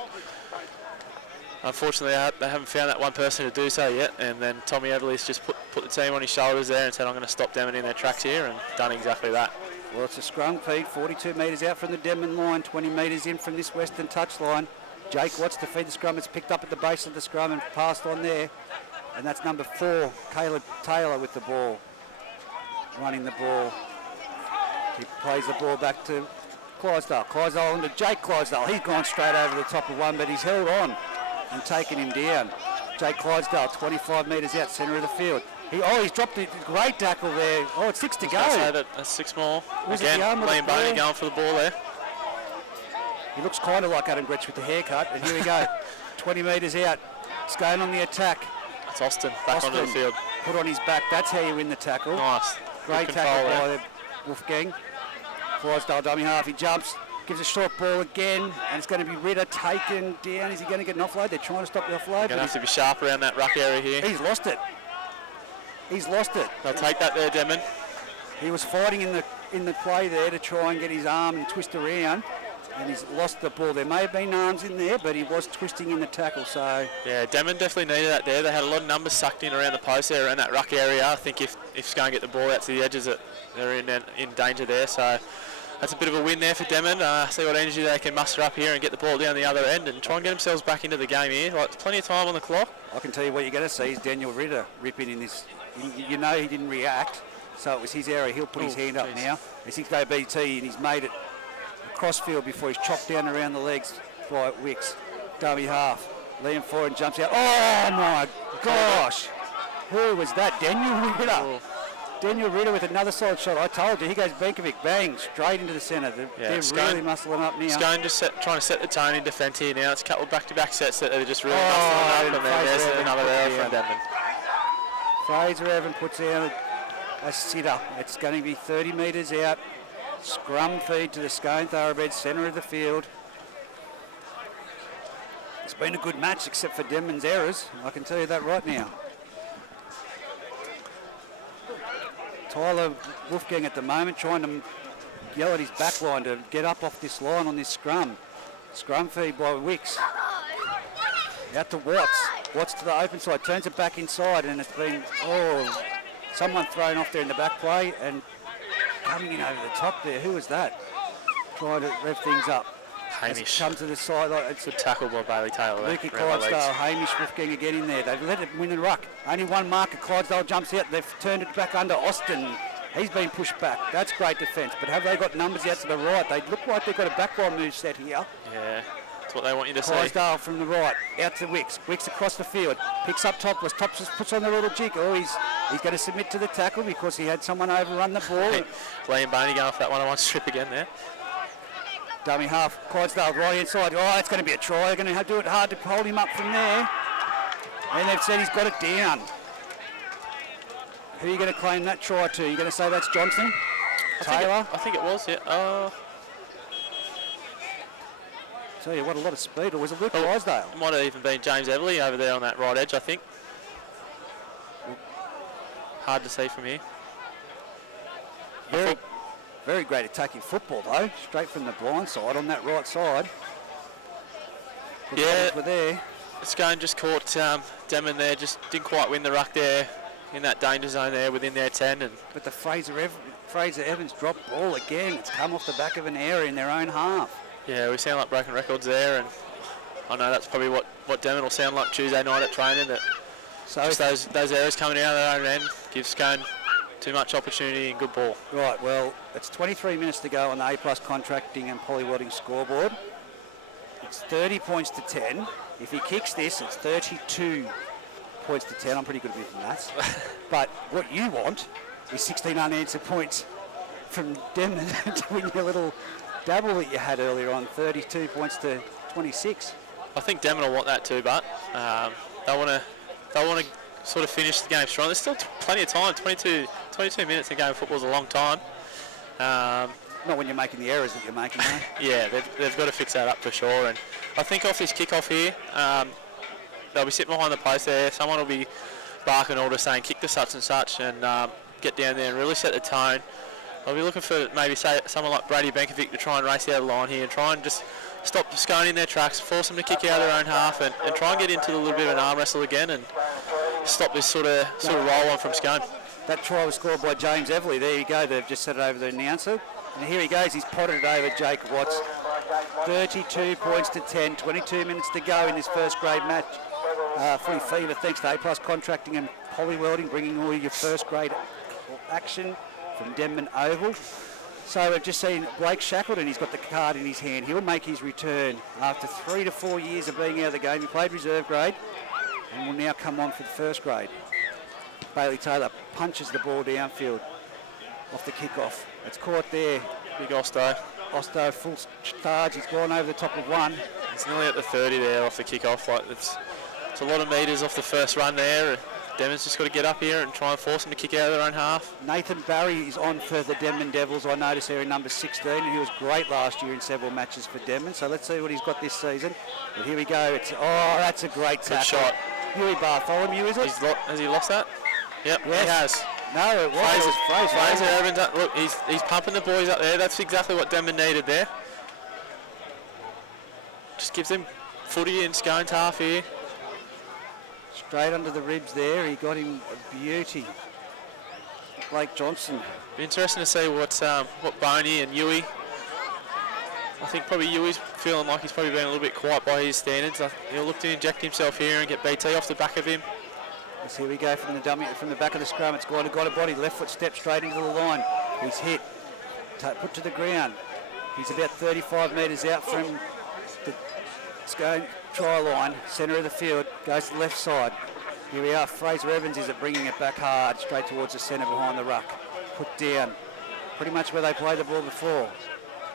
unfortunately they haven't found that one person to do so yet. And then Tommy Everly's just put the team on his shoulders there and said, I'm going to stop Denman in their tracks here, and done exactly that. Well, it's a scrum, Pete. 42 metres out from the Denman line, 20 metres in from this western touchline. Jake Watts to feed the scrum. It's picked up at the base of the scrum and passed on there. And that's number 4, Caleb Taylor with the ball. Running the ball. He plays the ball back to Clydesdale. Clydesdale into Jake Clydesdale. He's gone straight over the top of one, but he's held on and taken him down. Jake Clydesdale, 25 metres out, centre of the field. He's dropped a great tackle there. Oh, it's 6 to go. That's 6 more. Again, Liam Boney going for the ball there. He looks kind of like Adam Gretsch with the haircut. And here we go. 20 metres out. Scone on the attack. That's Austin back onto the field. Put on his back. That's how you win the tackle. Nice. Great tackle by the Wolfgang. Clydesdale dummy half. He jumps. Gives a short ball again, and it's going to be Ritter taken down. Is he going to get an offload? They're trying to stop the offload. Going to have to be sharp around that ruck area here. He's lost it. He's lost it. They'll take that there, Denman. He was fighting in the play there to try and get his arm and twist around, and he's lost the ball. There may have been arms in there, but he was twisting in the tackle. So yeah, Denman definitely needed that there. They had a lot of numbers sucked in around the post there, around that ruck area. I think if Scone get the ball out to the edges, they're in danger there. So that's a bit of a win there for Denman. See what energy they can muster up here and get the ball down the other end and try and get themselves back into the game here. Like, there's plenty of time on the clock. I can tell you what you're going to see is Daniel Ritter ripping in this. You know he didn't react, so it was his area. He'll put his hand up now. He's 6 BT and he's made it across field before he's chopped down around the legs by Wicks. Dummy half. Liam Foran jumps out. Oh my gosh! Who was that? Daniel Ritter. Oh. Daniel Ritter with another solid shot. I told you, he goes Benkovic, bang, straight into the centre. They're really muscling up now. Scone just trying to set the tone in defence here now. It's a couple of back-to-back sets that they're just really muscling up, and then there's another error from Denman. Fraser Evan puts out a sitter. It's going to be 30 metres out. Scrum feed to the Scone Thoroughbred, centre of the field. It's been a good match except for Denman's errors. I can tell you that right now. Tyler Wolfgang at the moment trying to yell at his back line to get up off this line on this scrum. Scrum feed by Wicks. Out to Watts. Watts to the open side, turns it back inside, and it's been, someone thrown off there in the back play and coming in over the top there. Who was that? Trying to rev things up. Hamish. Come to the side. It's Good tackle by Bailey Taylor. Lukey Clydesdale, Hamish Wolfgang again in there. They've let it win the ruck. Only one marker. Clydesdale jumps out. They've turned it back under Austin. He's been pushed back. That's great defence. But have they got numbers out to the right? They look like they've got a backline move set here. Yeah, that's what they want you to see. Clydesdale from the right, out to Wicks. Wicks across the field, picks up Topless. Topless puts on the little jig. He's going to submit to the tackle because he had someone overrun the ball. Liam Boney going off that one-on-one strip again there. Dummy half, Clydesdale right inside. It's going to be a try. They're going to have to do it hard to hold him up from there. And they've said he's got it down. Who are you going to claim that try to? You're going to say that's Johnson? Taylor? I think it was, yeah. Tell you what, a lot of speed. Or was it Luke Clydesdale? It might have even been James Everly over there on that right edge, I think. Hard to see from here. Very great attacking football, though. Straight from the blind side on that right side. We're there. Scone just caught Denman there, just didn't quite win the ruck there in that danger zone there within their 10. But the Fraser Evans dropped ball again. It's come off the back of an error in their own half. Yeah, we sound like broken records there, and I know that's probably what Denman will sound like Tuesday night at training, that just those errors coming out of their own end give Scone too much opportunity and good ball. Right, well, it's 23 minutes to go on the A+ contracting and poly-welding scoreboard. It's 30 points to 10. If he kicks this, it's 32 points to 10. I'm pretty good with maths. But what you want is 16 unanswered points from Denman to win your little double that you had earlier on, 32 points to 26. I think Denman will want that too, but they want to sort of finish the game strong. There's still plenty of time. 22 minutes in game of football is a long time. Not when you're making the errors that you're making, though. Yeah, they've got to fix that up for sure. And I think off this kick-off here, they'll be sitting behind the post there. Someone will be barking orders saying kick to such and such, and get down there and really set the tone. I'll be looking for maybe someone like Brady Benkovic to try and race out of the line here and try and just stop Scone in their tracks, force them to kick out their own half, and try and get into a little bit of an arm wrestle again and stop this sort of roll on from Scone. That try was scored by James Everly. There you go. They've just set it over the announcer. And here he goes. He's potted it over Jake Watts. 32 points to 10. 22 minutes to go in this first grade match. Footy Fever, thanks to A+ Contracting and Poly-Welding, bringing all your first grade action from Denman Oval. So we've just seen Blake Shackleton. He's got the card in his hand. He'll make his return after 3 to 4 years of being out of the game. He played reserve grade and will now come on for the first grade. Bailey Taylor punches the ball downfield off the kickoff. It's caught there. Big Osto. Osto full charge. He's gone over the top of one. He's nearly at the 30 there off the kickoff. Like it's a lot of metres off the first run there. Denman's just got to get up here and try and force them to kick out of their own half. Nathan Barry is on for the Denman Devils. I notice there in number 16, and he was great last year in several matches for Denman. So let's see what he's got this season. But here we go. That's a great tackle. Good shot. Huey Bartholomew, is it? Has he lost that? Yep, yes. He has. No, it was Fraser Evans. Look, he's pumping the boys up there. That's exactly what Denman needed there. Just gives him Footy and Scone's half here. Straight under the ribs there. He got him a beauty. Blake Johnson. Be interesting to see what Boney and Huey. I think probably Huey's feeling like he's probably been a little bit quiet by his standards. He'll look to inject himself here and get BT off the back of him. Yes, here we go from the back of the scrum. It's got a body. Left foot step straight into the line. He's hit. Put to the ground. He's about 35 metres out from the Scone try line, centre of the field. Goes to the left side. Here we are. Fraser Evans is bringing it back hard, straight towards the centre behind the ruck. Put down. Pretty much where they played the ball before.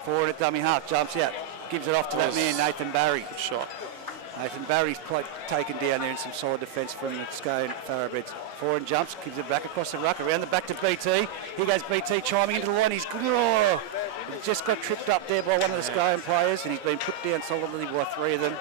Forward at dummy half. Jumps out. Gives it off to that man, Nathan Barry. Good shot. Nathan Barry's taken down there in some solid defence from the Scone Thoroughbreds. Forward jumps, gives it back across the ruck, around the back to BT. Here goes BT chiming into the line. He just got tripped up there by one of the Scone players, and he's been put down solidly by three of them.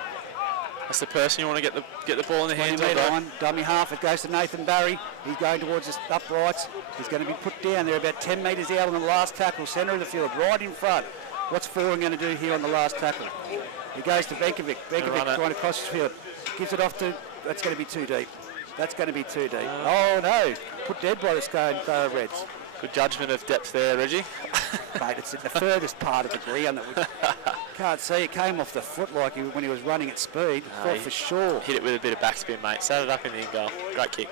That's the person you want to get the ball in the hands of. On dummy half, it goes to Nathan Barry. He's going towards the uprights. He's going to be put down there about 10 metres out on the last tackle, centre of the field, right in front. What's Foran going to do here on the last tackle? He goes to Benkovic. Benkovic trying to cross the field. Gives it off to... That's going to be too deep. That's going to be too deep. Oh, no. Put dead by the Scone Thoroughbreds. Good judgment of depth there, Reggie. Mate, it's at the furthest part of the ground that we can't see. It came off the foot like when he was running at speed. Thought for sure. Hit it with a bit of backspin, mate. Sat it up in the end goal. Great kick.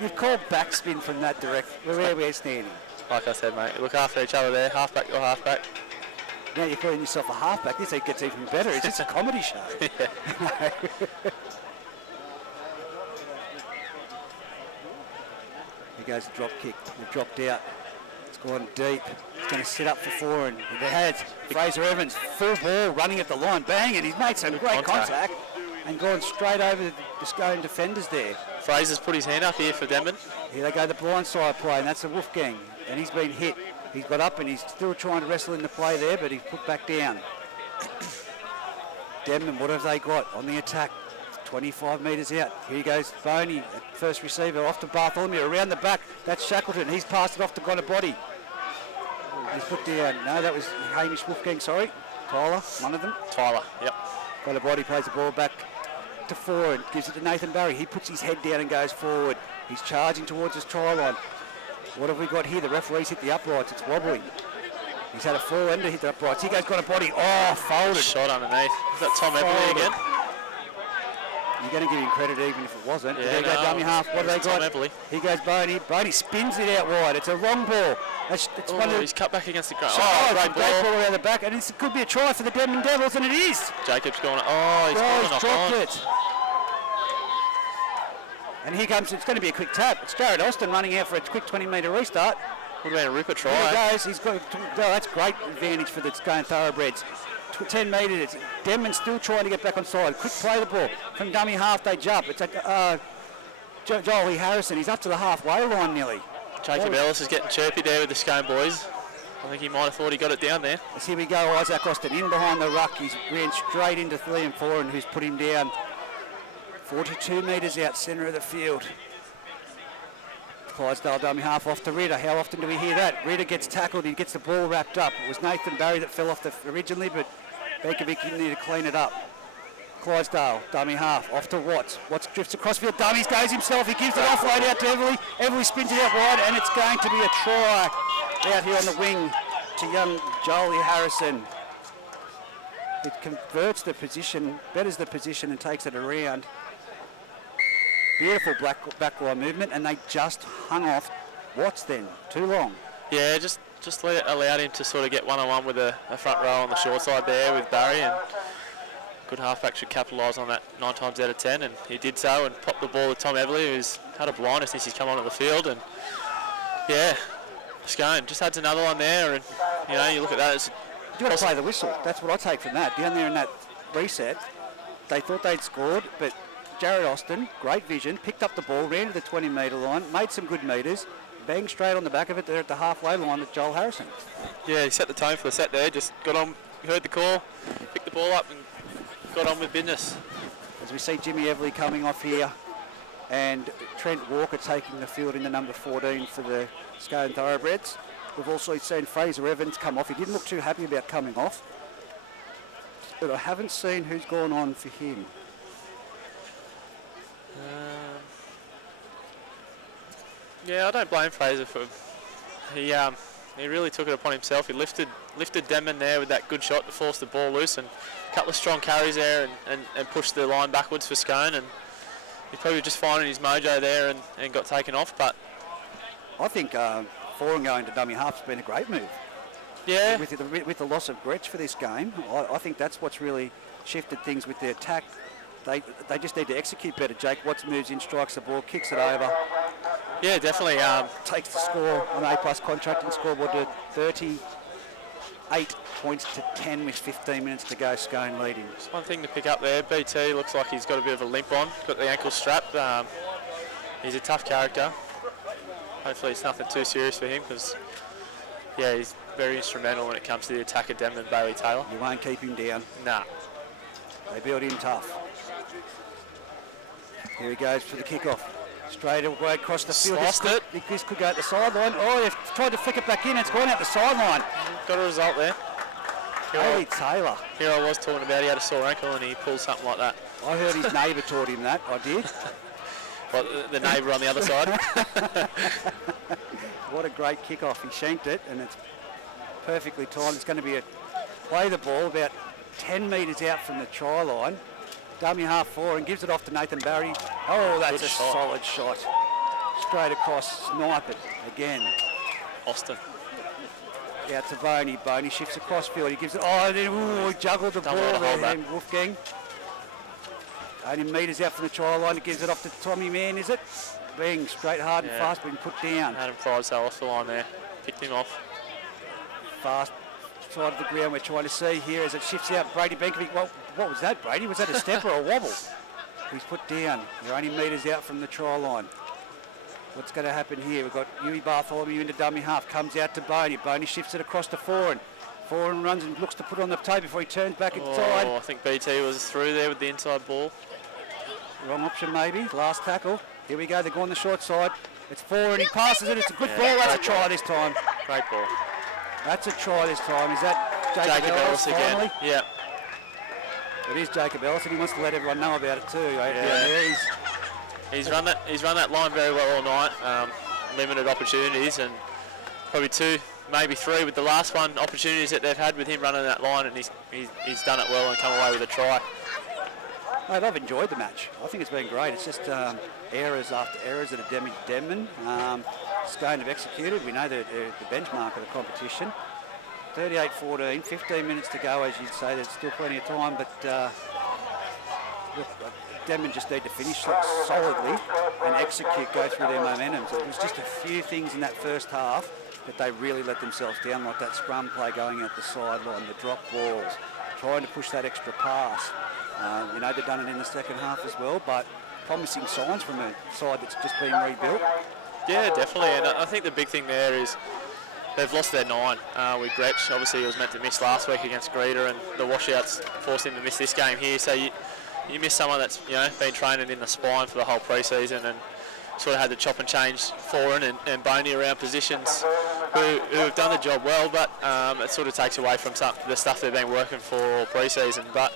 You've called backspin from that direct. Where we're standing. Like I said, mate, look after each other there. Halfback or halfback. Now you're calling yourself a halfback. This gets even better. Is this a comedy show? Yeah. Here goes the drop kick. They've dropped out. It's gone deep. It's going to set up for four. And they had Fraser Evans, full ball, running at the line. Bang, and he's made some great contact and gone straight over the Scone defenders there. Fraser's put his hand up here for Denman. Here they go, the blindside play, and that's the Wolfgang. And he's been hit. He's got up and he's still trying to wrestle in the play there, but he's put back down. Denman, what have they got on the attack? 25 metres out. Here goes Boney, first receiver, off to Bartholomew, around the back. That's Shackleton. He's passed it off to Gonabody. He's put down. No, that was Hamish Wolfgang, sorry. Tyler, one of them. Tyler, yep. Gonabody plays the ball back to forward, gives it to Nathan Barry. He puts his head down and goes forward. He's charging towards his try line. What have we got here? The referee's hit the uprights. It's wobbly. He's had a full ender hit the uprights. He goes, got a body. Oh, folded. Shot underneath. Is that Tom Eberle again? You're going to give him credit even if it wasn't. Yeah, go dummy half. What have they got? Tom Eberle. He goes Boney. Boney spins it out wide. It's a wrong ball. It's one of he's cut back against the ground. Great ball around the back. And it could be a try for the Denman Devils, and it is. Jacob's gone. He's dropped it. And here comes, it's going to be a quick tap. It's Jared Austin running out for a quick 20-metre restart. Would have been a ripper try. Here he goes. He's got, that's great advantage for the Scone Thoroughbreds. 10 metres. Denman still trying to get back on side. Quick play the ball. From dummy half, they jump. It's Joel Harrison. He's up to the halfway line nearly. Jacob Ellis is getting chirpy there with the Scone boys. I think he might have thought he got it down there. As here we go, Isaac Austin in behind the ruck. He's ran straight into Liam Foran, who's put him down. 42 metres out, centre of the field. Clydesdale dummy half off to Ritter. How often do we hear that? Ritter gets tackled, he gets the ball wrapped up. It was Nathan Barry that fell off originally, but Benkovic needed to clean it up. Clydesdale, dummy half, off to Watts. Watts drifts across field, dummies, goes himself, he gives it offload out to Everly. Everly spins it out wide, and it's going to be a try out here on the wing to young Jolie Harrison. It converts the position, betters the position and takes it around. Beautiful backline movement, and they just hung off Watts then. Too long. Yeah, just allowed him to sort of get one-on-one with a front row on the short side there with Barry, and good halfback should capitalise on that 9 times out of 10, and he did so and popped the ball to Tom Everly, who's had a blindness since he's come onto the field, and yeah, Scone just adds another one there, and you look at that. You've got to play the whistle. That's what I take from that. Down there in that reset, they thought they'd scored, but Jared Austin, great vision, picked up the ball, ran to the 20-metre line, made some good metres, banged straight on the back of it there at the halfway line with Joel Harrison. Yeah, he set the tone for the set there, just got on, heard the call, picked the ball up and got on with business. As we see Jimmy Everly coming off here and Trent Walker taking the field in the number 14 for the Scone Thoroughbreds. We've also seen Fraser Evans come off. He didn't look too happy about coming off, but I haven't seen who's gone on for him. Yeah, I don't blame Fraser for he really took it upon himself. He lifted Denman there with that good shot to force the ball loose, and a couple of strong carries there and pushed the line backwards for Scone, and he's probably just finding his mojo there and got taken off. But I think Foran going to dummy half has been a great move. Yeah. With the loss of Gretsch for this game, I think that's what's really shifted things with the attack. They just need to execute better. Jake Watts moves in, strikes the ball, kicks it over. Yeah, definitely. Takes the score on A+ contracting scoreboard to 38 points to 10 with 15 minutes to go. Scone leading. Just one thing to pick up there. BT looks like he's got a bit of a limp on. Got the ankle strap. He's a tough character. Hopefully it's nothing too serious for him, because yeah, he's very instrumental when it comes to the attack of Denman and Bailey Taylor. You won't keep him down. Nah. They build him tough. Here he goes for the kickoff. Straight away across the field. This could go at the sideline. Oh, they've tried to flick it back in. It's gone out the sideline. Got a result there. Bailey Taylor. Here I was talking about he had a sore ankle and he pulled something like that. I heard his neighbour taught him that. I did. Well, the neighbour on the other side. What a great kickoff. He shanked it, and it's perfectly timed. It's going to be play the ball about 10 metres out from the try line. Dummy half 4 and gives it off to Nathan Barry. Oh, that's a solid shot. Straight across, snipe it again. Austin. Out to Boney. Boney shifts across field. He gives it. Oh, he juggled the ball there, Wolfgang. 18 metres out from the try line. He gives it off to Tommy Mann, is it? Being straight, hard and fast, being put down. Adam Frysdale off the line there. Picked him off. Fast side of the ground we're trying to see here as it shifts out. Brady Benkovic. What was that, Brady? Was that a step or a wobble? He's put down. They're only metres out from the try line. What's going to happen here? We've got Huey Bartholomew into dummy half. Comes out to Boney. Boney shifts it across to Foran. Foran runs and looks to put it on the toe before he turns back inside. Oh, I think BT was through there with the inside ball. Wrong option maybe. Last tackle. Here we go. They go on the short side. It's Foran. He passes it. It's a good ball. That's a try this time. Great ball. That's a try this time. Is that Jacob Ellis again? Yeah. It is Jacob Ellis, and he wants to let everyone know about it too. Yeah. He's run that line very well all night. Limited opportunities, and probably 2, maybe 3 with the last one opportunities that they've had with him running that line, and he's done it well and come away with a try. Mate, I've enjoyed the match. I think it's been great. It's just errors after errors that have damaged Denman. Scone have executed. We know they're the benchmark of the competition. 38-14, 15 minutes to go, as you'd say. There's still plenty of time, but look, Denman just need to finish solidly and execute, go through their momentum. So it was just a few things in that first half that they really let themselves down, like that scrum play going out the sideline, the drop balls, trying to push that extra pass. They've done it in the second half as well, but promising signs from a side that's just been rebuilt. Yeah, definitely, and I think the big thing there is they've lost their 9 with Gretsch. Obviously, he was meant to miss last week against Greeter, and the washouts forced him to miss this game here. So you miss someone that's been training in the spine for the whole pre-season and sort of had to chop and change Foran and Boney around positions who have done the job well, but it sort of takes away from the stuff they've been working for all pre-season. But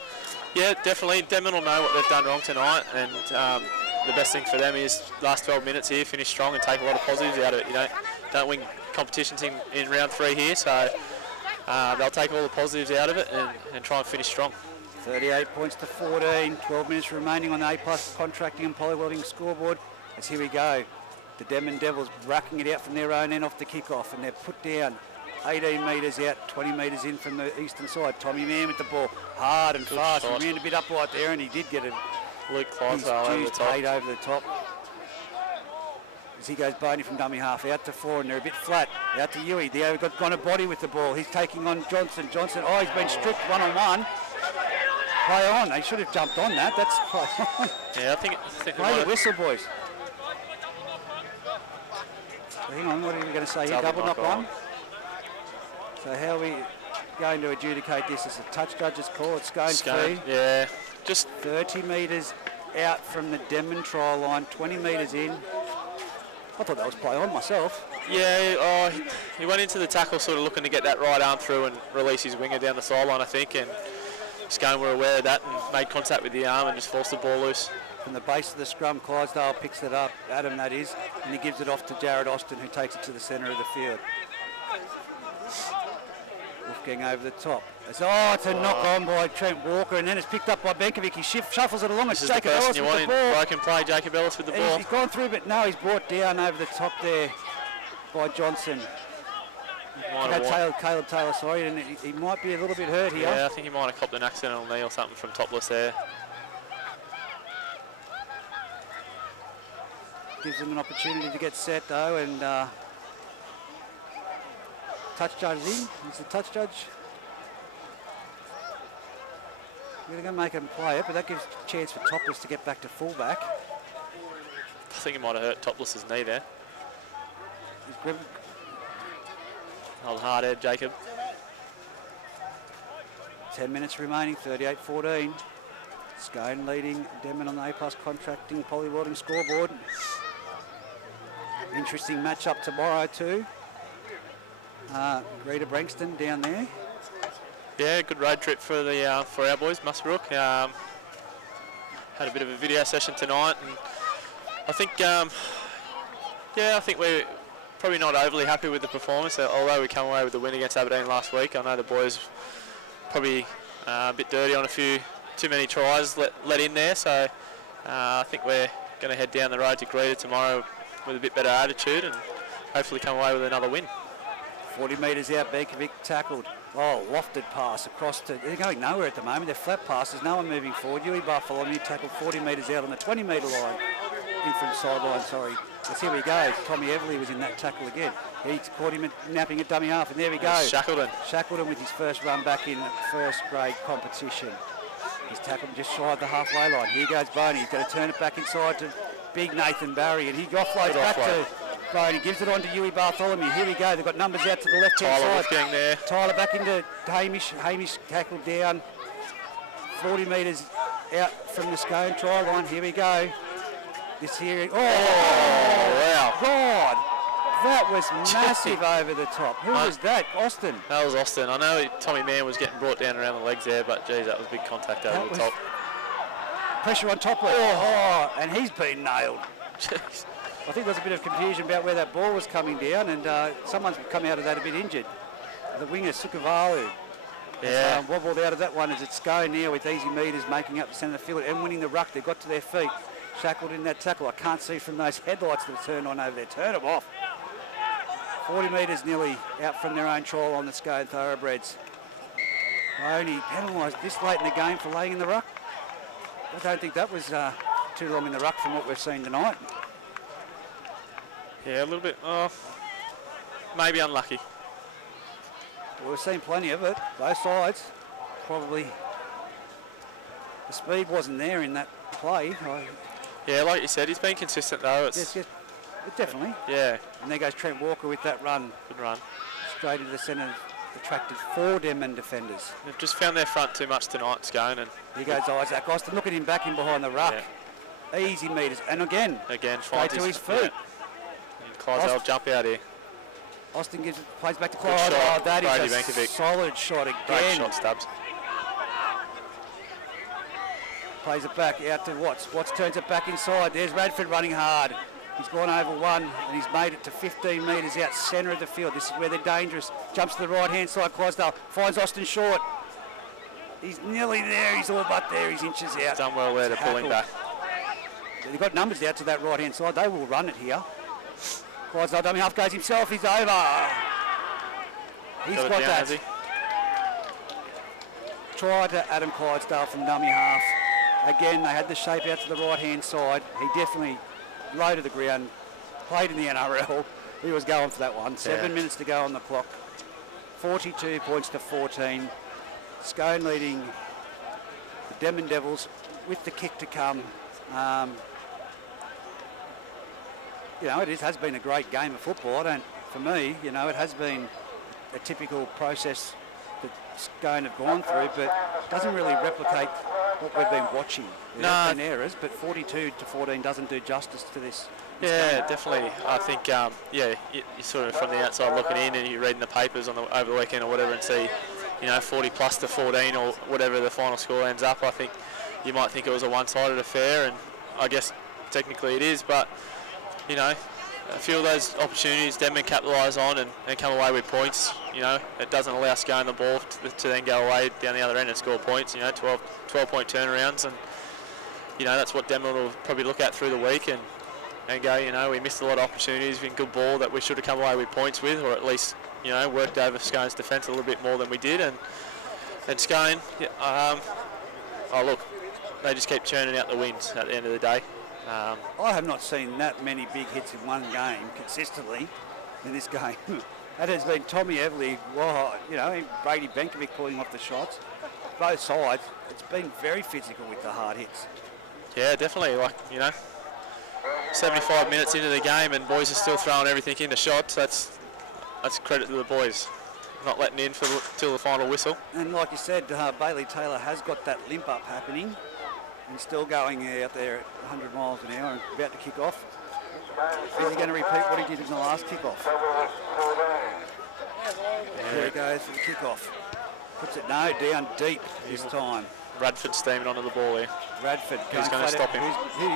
yeah, definitely, Denman will know what they've done wrong tonight, and the best thing for them is last 12 minutes here, finish strong and take a lot of positives out of it. Don't win competitions in round 3 here, so they'll take all the positives out of it and try and finish strong. 38 points to 14, 12 minutes remaining on the A+ contracting and polywelding scoreboard. As here we go, the Denman Devils racking it out from their own end off the kickoff, and they're put down 18 metres out, 20 metres in from the eastern side. Tommy Mann with the ball, hard and fast. He ran a bit upright there, and he did get his dues paid over the top. As he goes Boney from dummy half, out to 4, and they're a bit flat. Out to Huey. They've got a body with the ball. He's taking on Johnson. Johnson, he's been stripped one-on-one. Play on. They should have jumped on that. That's play on. Yeah, I think we Play might the have whistle, boys. Hang on, what are we going to say here? Double knock on. So how are we going to adjudicate this? As a touch judge's call? It's Scone free. Yeah, just 30 metres out from the Denman try line, 20 metres in. I thought that was play on myself. Yeah, he went into the tackle sort of looking to get that right arm through and release his winger down the sideline, I think, and Scone were aware of that and made contact with the arm and just forced the ball loose. From the base of the scrum, Clydesdale picks it up, Adam that is, and he gives it off to Jared Austin, who takes it to the centre of the field. Wolfgang over the top. It's a knock on by Trent Walker, and then it's picked up by Benkovic. He shuffles it along. It's Jacob Ellis with the ball. Broken play, Jacob Ellis with the ball. He's gone through, but no, he's brought down over the top there by Johnson. Caleb Taylor, sorry, and he might be a little bit hurt here. Yeah, I think he might have copped an accidental knee or something from topless there. Gives him an opportunity to get set though, and touch judge in. He's the touch judge. We're going to make him play it, but that gives a chance for Topless to get back to fullback. I think he might have hurt Topless's knee there. He's gripped. Old hard head, Jacob. 10 minutes remaining, 38-14. Scone leading Denman on the A+ contracting polywelding scoreboard. Interesting matchup tomorrow too. Rita Brankston down there. Yeah, good road trip for the for our boys, Muswellbrook. Had a bit of a video session tonight, and I think I think we're probably not overly happy with the performance. Although we come away with the win against Aberdeen last week, I know the boys probably a bit dirty on a few too many tries let in there. So I think we're going to head down the road to Greta tomorrow with a bit better attitude and hopefully come away with another win. 40 metres out, Benkovic tackled. Oh, lofted pass across to... They're going nowhere at the moment. They're flat passes. No one moving forward. Yui Bartholomew tackled 40 metres out on the 20-metre line. In from sideline, sorry. Let's see where he goes. Tommy Everly was in that tackle again. He caught him napping at dummy half, and there we go. Shackleton with his first run back in first grade competition. He's tackled just shy of the halfway line. Here goes Boney. He's going to turn it back inside to big Nathan Barry, and he offloads back to Boney. Gives it on to Yui Bartholomew. Here we go. They've got numbers out to the left-hand side. There. Tyler back into Hamish. Hamish tackled down 40 metres out from the Scone try line. Here we go. This here. Oh, wow. God. That was massive over the top. Who was that? Austin. That was Austin. I know Tommy Mann was getting brought down around the legs there, but geez, that was big contact over the top. Pressure on top left. Oh, and he's been nailed. Jeez. I think there's a bit of confusion about where that ball was coming down, and someone's come out of that a bit injured. The winger, Sukavalu, has wobbled out of that one as it's going now with easy metres making up the centre of the field and winning the ruck. They've got to their feet. Shackled in that tackle. I can't see from those headlights that are turned on over there. Turn them off. 40 metres nearly out from their own trial on the Scone Thoroughbreds. Only penalised this late in the game for laying in the ruck. I don't think that was too long in the ruck from what we've seen tonight. Yeah, a little bit, maybe unlucky. Well, we've seen plenty of it, both sides. Probably the speed wasn't there in that play. Yeah, like you said, he's been consistent though. Yes, definitely. Yeah. And there goes Trent Walker with that run. Good run. Straight into the centre, attracted 4 Denman defenders. They've just found their front too much tonight, Scone. And here goes Isaac Austin. Look at him back in behind the ruck. Yeah. Easy metres. And again straight to his feet. Clydesdale jump out here. Austin plays back to Clydesdale. Oh, that is a solid shot again. Great shot, Stubbs. Plays it back out to Watts. Watts turns it back inside. There's Radford running hard. He's gone over one and he's made it to 15 metres out centre of the field. This is where they're dangerous. Jumps to the right-hand side. Clydesdale finds Austin short. He's nearly there. He's all but there. He's inches out. He's done well there to pull him back. They've got numbers out to that right-hand side. They will run it here. Clydesdale dummy half goes himself. He's over. He's got that. Try to Adam Clydesdale from dummy half. Again, they had the shape out to the right-hand side. He definitely low to the ground, played in the NRL. He was going for that one. 7 minutes to go on the clock. 42 points to 14. Scone leading the Denman Devils with the kick to come. You know, has been a great game of football. For me, you know, it has been a typical process that Scone have gone through, but doesn't really replicate what we've been watching. There have been errors, but 42-14 doesn't do justice to this. Yeah, definitely. I think, you sort of from the outside looking in, and you're reading the papers over the weekend or whatever, and see, you know, 40+14 or whatever the final score ends up. I think you might think it was a one-sided affair, and I guess technically it is, but you know, a few of those opportunities Denman capitalise on and come away with points. You know, it doesn't allow Scone the ball to then go away down the other end and score points. You know, 12-point turnarounds, and you know that's what Denman will probably look at through the week and go, you know, we missed a lot of opportunities in good ball that we should have come away with points with, or at least, you know, worked over Scone's defence a little bit more than we did. And Scone, oh look, they just keep churning out the wins at the end of the day. I have not seen that many big hits in one game consistently in this game. That has been Tommy Everly, you know, Brady Benkovic pulling off the shots. Both sides, it's been very physical with the hard hits. Yeah, definitely. Like, you know, 75 minutes into the game and boys are still throwing everything into shots. That's credit to the boys, not letting in till the final whistle. And like you said, Bailey Taylor has got that limp up happening and still going out there at 100 miles an hour and about to kick off. Is he going to repeat what he did in the last kick-off? There he goes for the kick-off. Puts it down deep this time. Radford steaming onto the ball here. Radford. Who's going to stop him?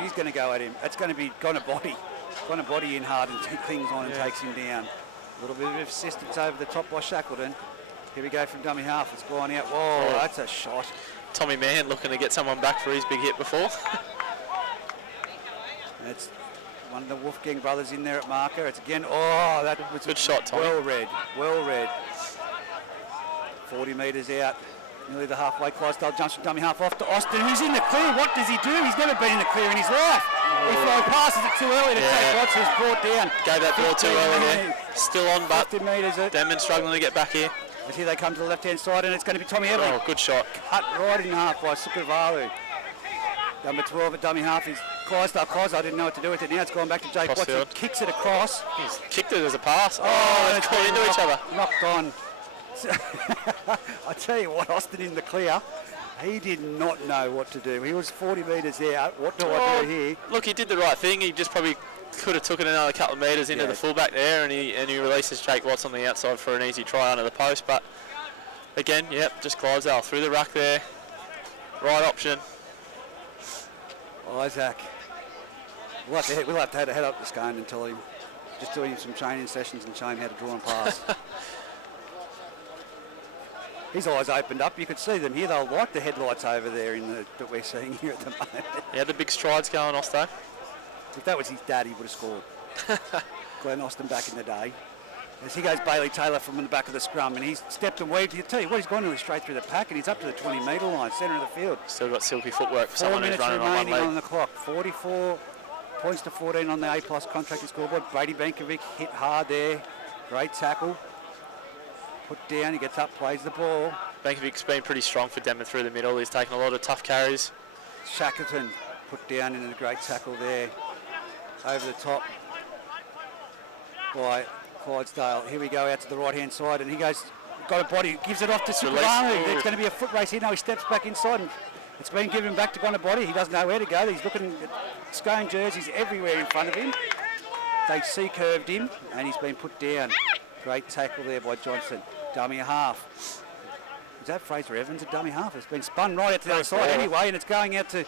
He's going to go at him. It's going to be Gonna Body in hard and clings on and takes him down. A little bit of assistance over the top by Shackleton. Here we go from dummy half. It's gone out. Whoa, that's a shot. Tommy Mann looking to get someone back for his big hit before. It's one of the Wolfgang brothers in there at marker. It's again, that was good shot, Tommy. Well read. 40 metres out. Nearly the halfway. Clydesdale jumps from dummy half off to Austin, who's in the clear. What does he do? He's never been in the clear in his life. He passes it too early to take Watts, who's brought down. Gave that ball too early there. Still on, but 50 metres. Denman struggling to get back here. As here they come to the left-hand side, and it's going to be Tommy Everly. Oh, good shot. Cut right in half by Sukavalu. Number 12 at dummy half is Clydesdale. I didn't know what to do with it. Now it's gone back to Jake Watts. He kicks it across. He's kicked it as a pass. It's caught into each other. Knocked on. I tell you what, Austin in the clear, he did not know what to do. He was 40 metres out. What do I do here? Look, he did the right thing. He just probably could have took it another couple of metres into the fullback there, and he releases Jake Watts on the outside for an easy try under the post. But again, just Clydesdale through the ruck there. Right option. Isaac. We'll have to head up to Scone and tell him, just doing some training sessions and show him how to draw and pass. His eyes opened up. You could see them here. They'll like the headlights over there that we're seeing here at the moment. Yeah, the big strides going, Osto. If that was his dad, he would have scored. Glenn Austin back in the day. As he goes Bailey Taylor from the back of the scrum, and he's stepped and weaved. He'll tell you what, he's gone really straight through the pack, and he's up to the 20-metre line, centre of the field. Still got silky footwork for someone who's running on one leg. 4 minutes remaining on the clock. 44 points to 14 on the A+ contracted scoreboard. Brady Benkovic hit hard there. Great tackle. Put down, he gets up, plays the ball. Benkovic's been pretty strong for Denman through the middle. He's taken a lot of tough carries. Shackleton put down in a great tackle there. Over the top by Clydesdale. Here we go out to the right-hand side, and he goes, got a body, gives it off to Sukavalu. There's going to be a foot race here. Now he steps back inside, and it's been given back to Gonabody. He doesn't know where to go. He's looking at Scone jerseys everywhere in front of him. They C-curved him, and he's been put down. Great tackle there by Johnson. Dummy half. Is that Fraser Evans a dummy half? It's been spun right out to the other side anyway, and it's going out to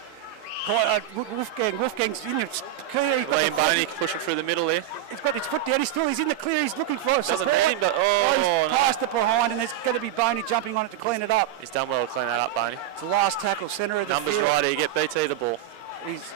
Wolfgang. Wolfgang's in the clear. Liam Boney pushing through the middle there. He's got his foot down. He's in the clear. He's looking for support. Doesn't need him, but he's passed it behind, and there's going to be Boney jumping on it to clean it up. He's done well to clean that up, Boney. It's the last tackle, centre of the Numbers field. right here. Get BT the ball. He's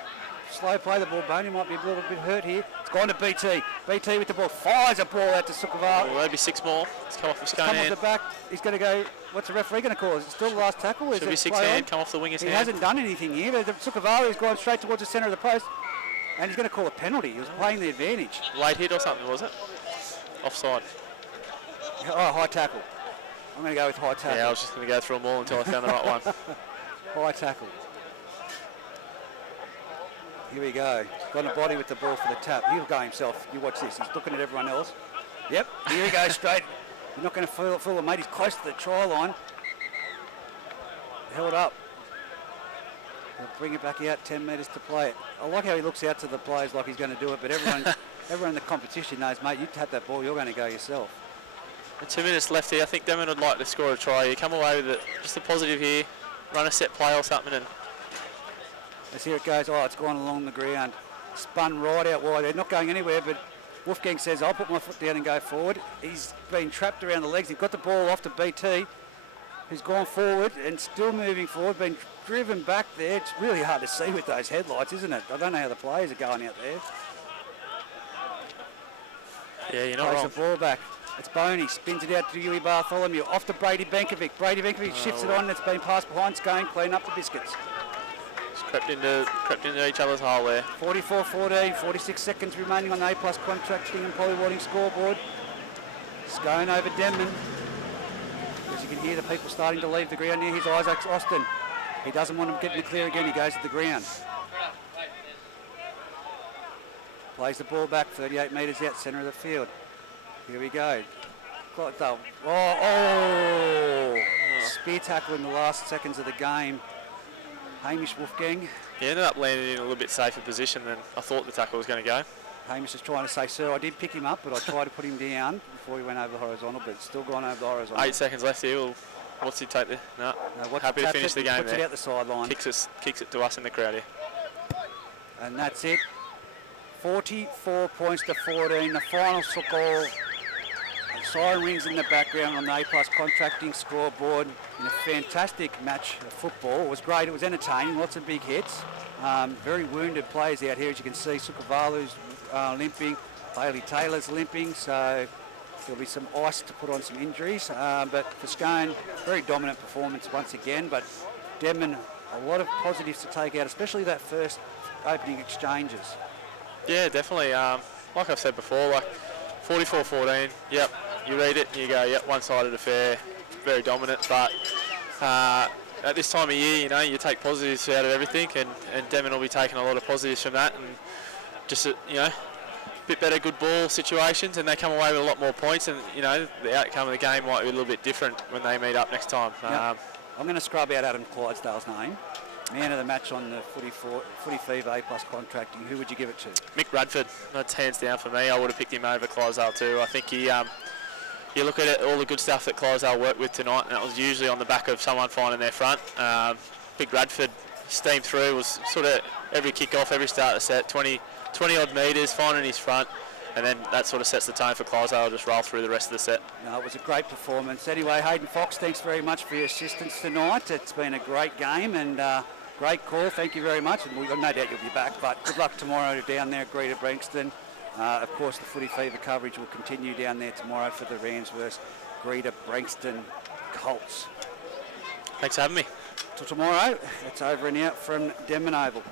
slow play the ball. Boney might be a little bit hurt here. It's gone to BT. BT with the ball. Fires a ball out to Sukavalu. Well, maybe 6 more. It's come off the Scone hand. Come off the back. He's going to go. What's the referee going to call? Is it still the last tackle? Should be 6 hand. Come off the winger's hand. He hasn't done anything here. Sukavalu's gone straight towards the centre of the post, and he's going to call a penalty. He was playing the advantage. Late hit or something, was it? Offside. Oh, high tackle. I'm going to go with high tackle. Yeah, I was just going to go through them all until I found the right one. High tackle. Here we go. Got a body with the ball for the tap. He'll go himself. You watch this. He's looking at everyone else. Yep. Here he goes straight. You're not going to fool him, mate. He's close to the try line. Held up. He'll bring it back out. 10 metres to play it. I like how he looks out to the players like he's going to do it, but everyone in the competition knows, mate, you tap that ball, you're going to go yourself. And 2 minutes left here. I think Denman would like to score a try. You come away with it. Just a positive here. Run a set play or something. And as here it goes. Oh, it's gone along the ground. Spun right out wide. They're not going anywhere, but Wolfgang says, I'll put my foot down and go forward. He's been trapped around the legs. He's got the ball off to BT, who's gone forward and still moving forward, been driven back there. It's really hard to see with those headlights, isn't it? I don't know how the players are going out there. Yeah, you're not wrong. The ball back. It's Boney, spins it out to Yui Bartholomew, off to Brady Benkovic. Brady Benkovic shifts it on, it's been passed behind Scone, clean up the biscuits. Just crept into each other's hole there. 44-14, 46 seconds remaining on the A+ contracting and polywatting scoreboard. Scone over Denman. As you can hear the people starting to leave the ground here. Here's Isaac Austin. He doesn't want him getting it clear again, he goes to the ground. Plays the ball back, 38 metres out, centre of the field. Here we go. Spear tackle in the last seconds of the game. Hamish Wolfgang. He ended up landing in a little bit safer position than I thought the tackle was going to go. Hamish is trying to say, sir, I did pick him up, but I tried to put him down before he went over the horizontal, but it's still gone over the horizontal. 8 seconds left here. Well, what's he take there? No, happy to finish the game puts there. It out the sideline. Kicks it to us in the crowd here. And that's it. 44 points to 14. The final score. Siren rings in the background on the A+ contracting scoreboard in a fantastic match of football. It was great, it was entertaining, lots of big hits. Very wounded players out here, as you can see. Sukavalu's limping, Bailey Taylor's limping, so there'll be some ice to put on some injuries. But for Scone, very dominant performance once again, but Denman, a lot of positives to take out, especially that first opening exchanges. Yeah, definitely. Like I've said before, like 44-14, yep. You read it and you go, yep, one-sided affair, very dominant, but at this time of year, you know, you take positives out of everything, and Denman will be taking a lot of positives from that, and just, you know, a bit better good ball situations, and they come away with a lot more points, and, you know, the outcome of the game might be a little bit different when they meet up next time. Yep. I'm going to scrub out Adam Clydesdale's name. Man of the match on the Footy Fever A+ contracting. Who would you give it to? Mick Radford. That's hands down for me. I would have picked him over Clydesdale too. I think he, you look at it, all the good stuff that Clydesdale worked with tonight, and it was usually on the back of someone finding their front. Big Radford steamed through, was sort of every kick-off, every start of the set, 20 odd metres, finding his front, and then that sort of sets the tone for Clydesdale to just roll through the rest of the set. No, it was a great performance. Anyway, Hayden Fox, thanks very much for your assistance tonight. It's been a great game and great call. Thank you very much. And we've got no doubt you'll be back, but good luck tomorrow down there at Greater Branxton. Of course, the Footy Fever coverage will continue down there tomorrow for the Rams versus Greater Branxton Colts. Thanks for having me. Till tomorrow, it's over and out from Denman Oval.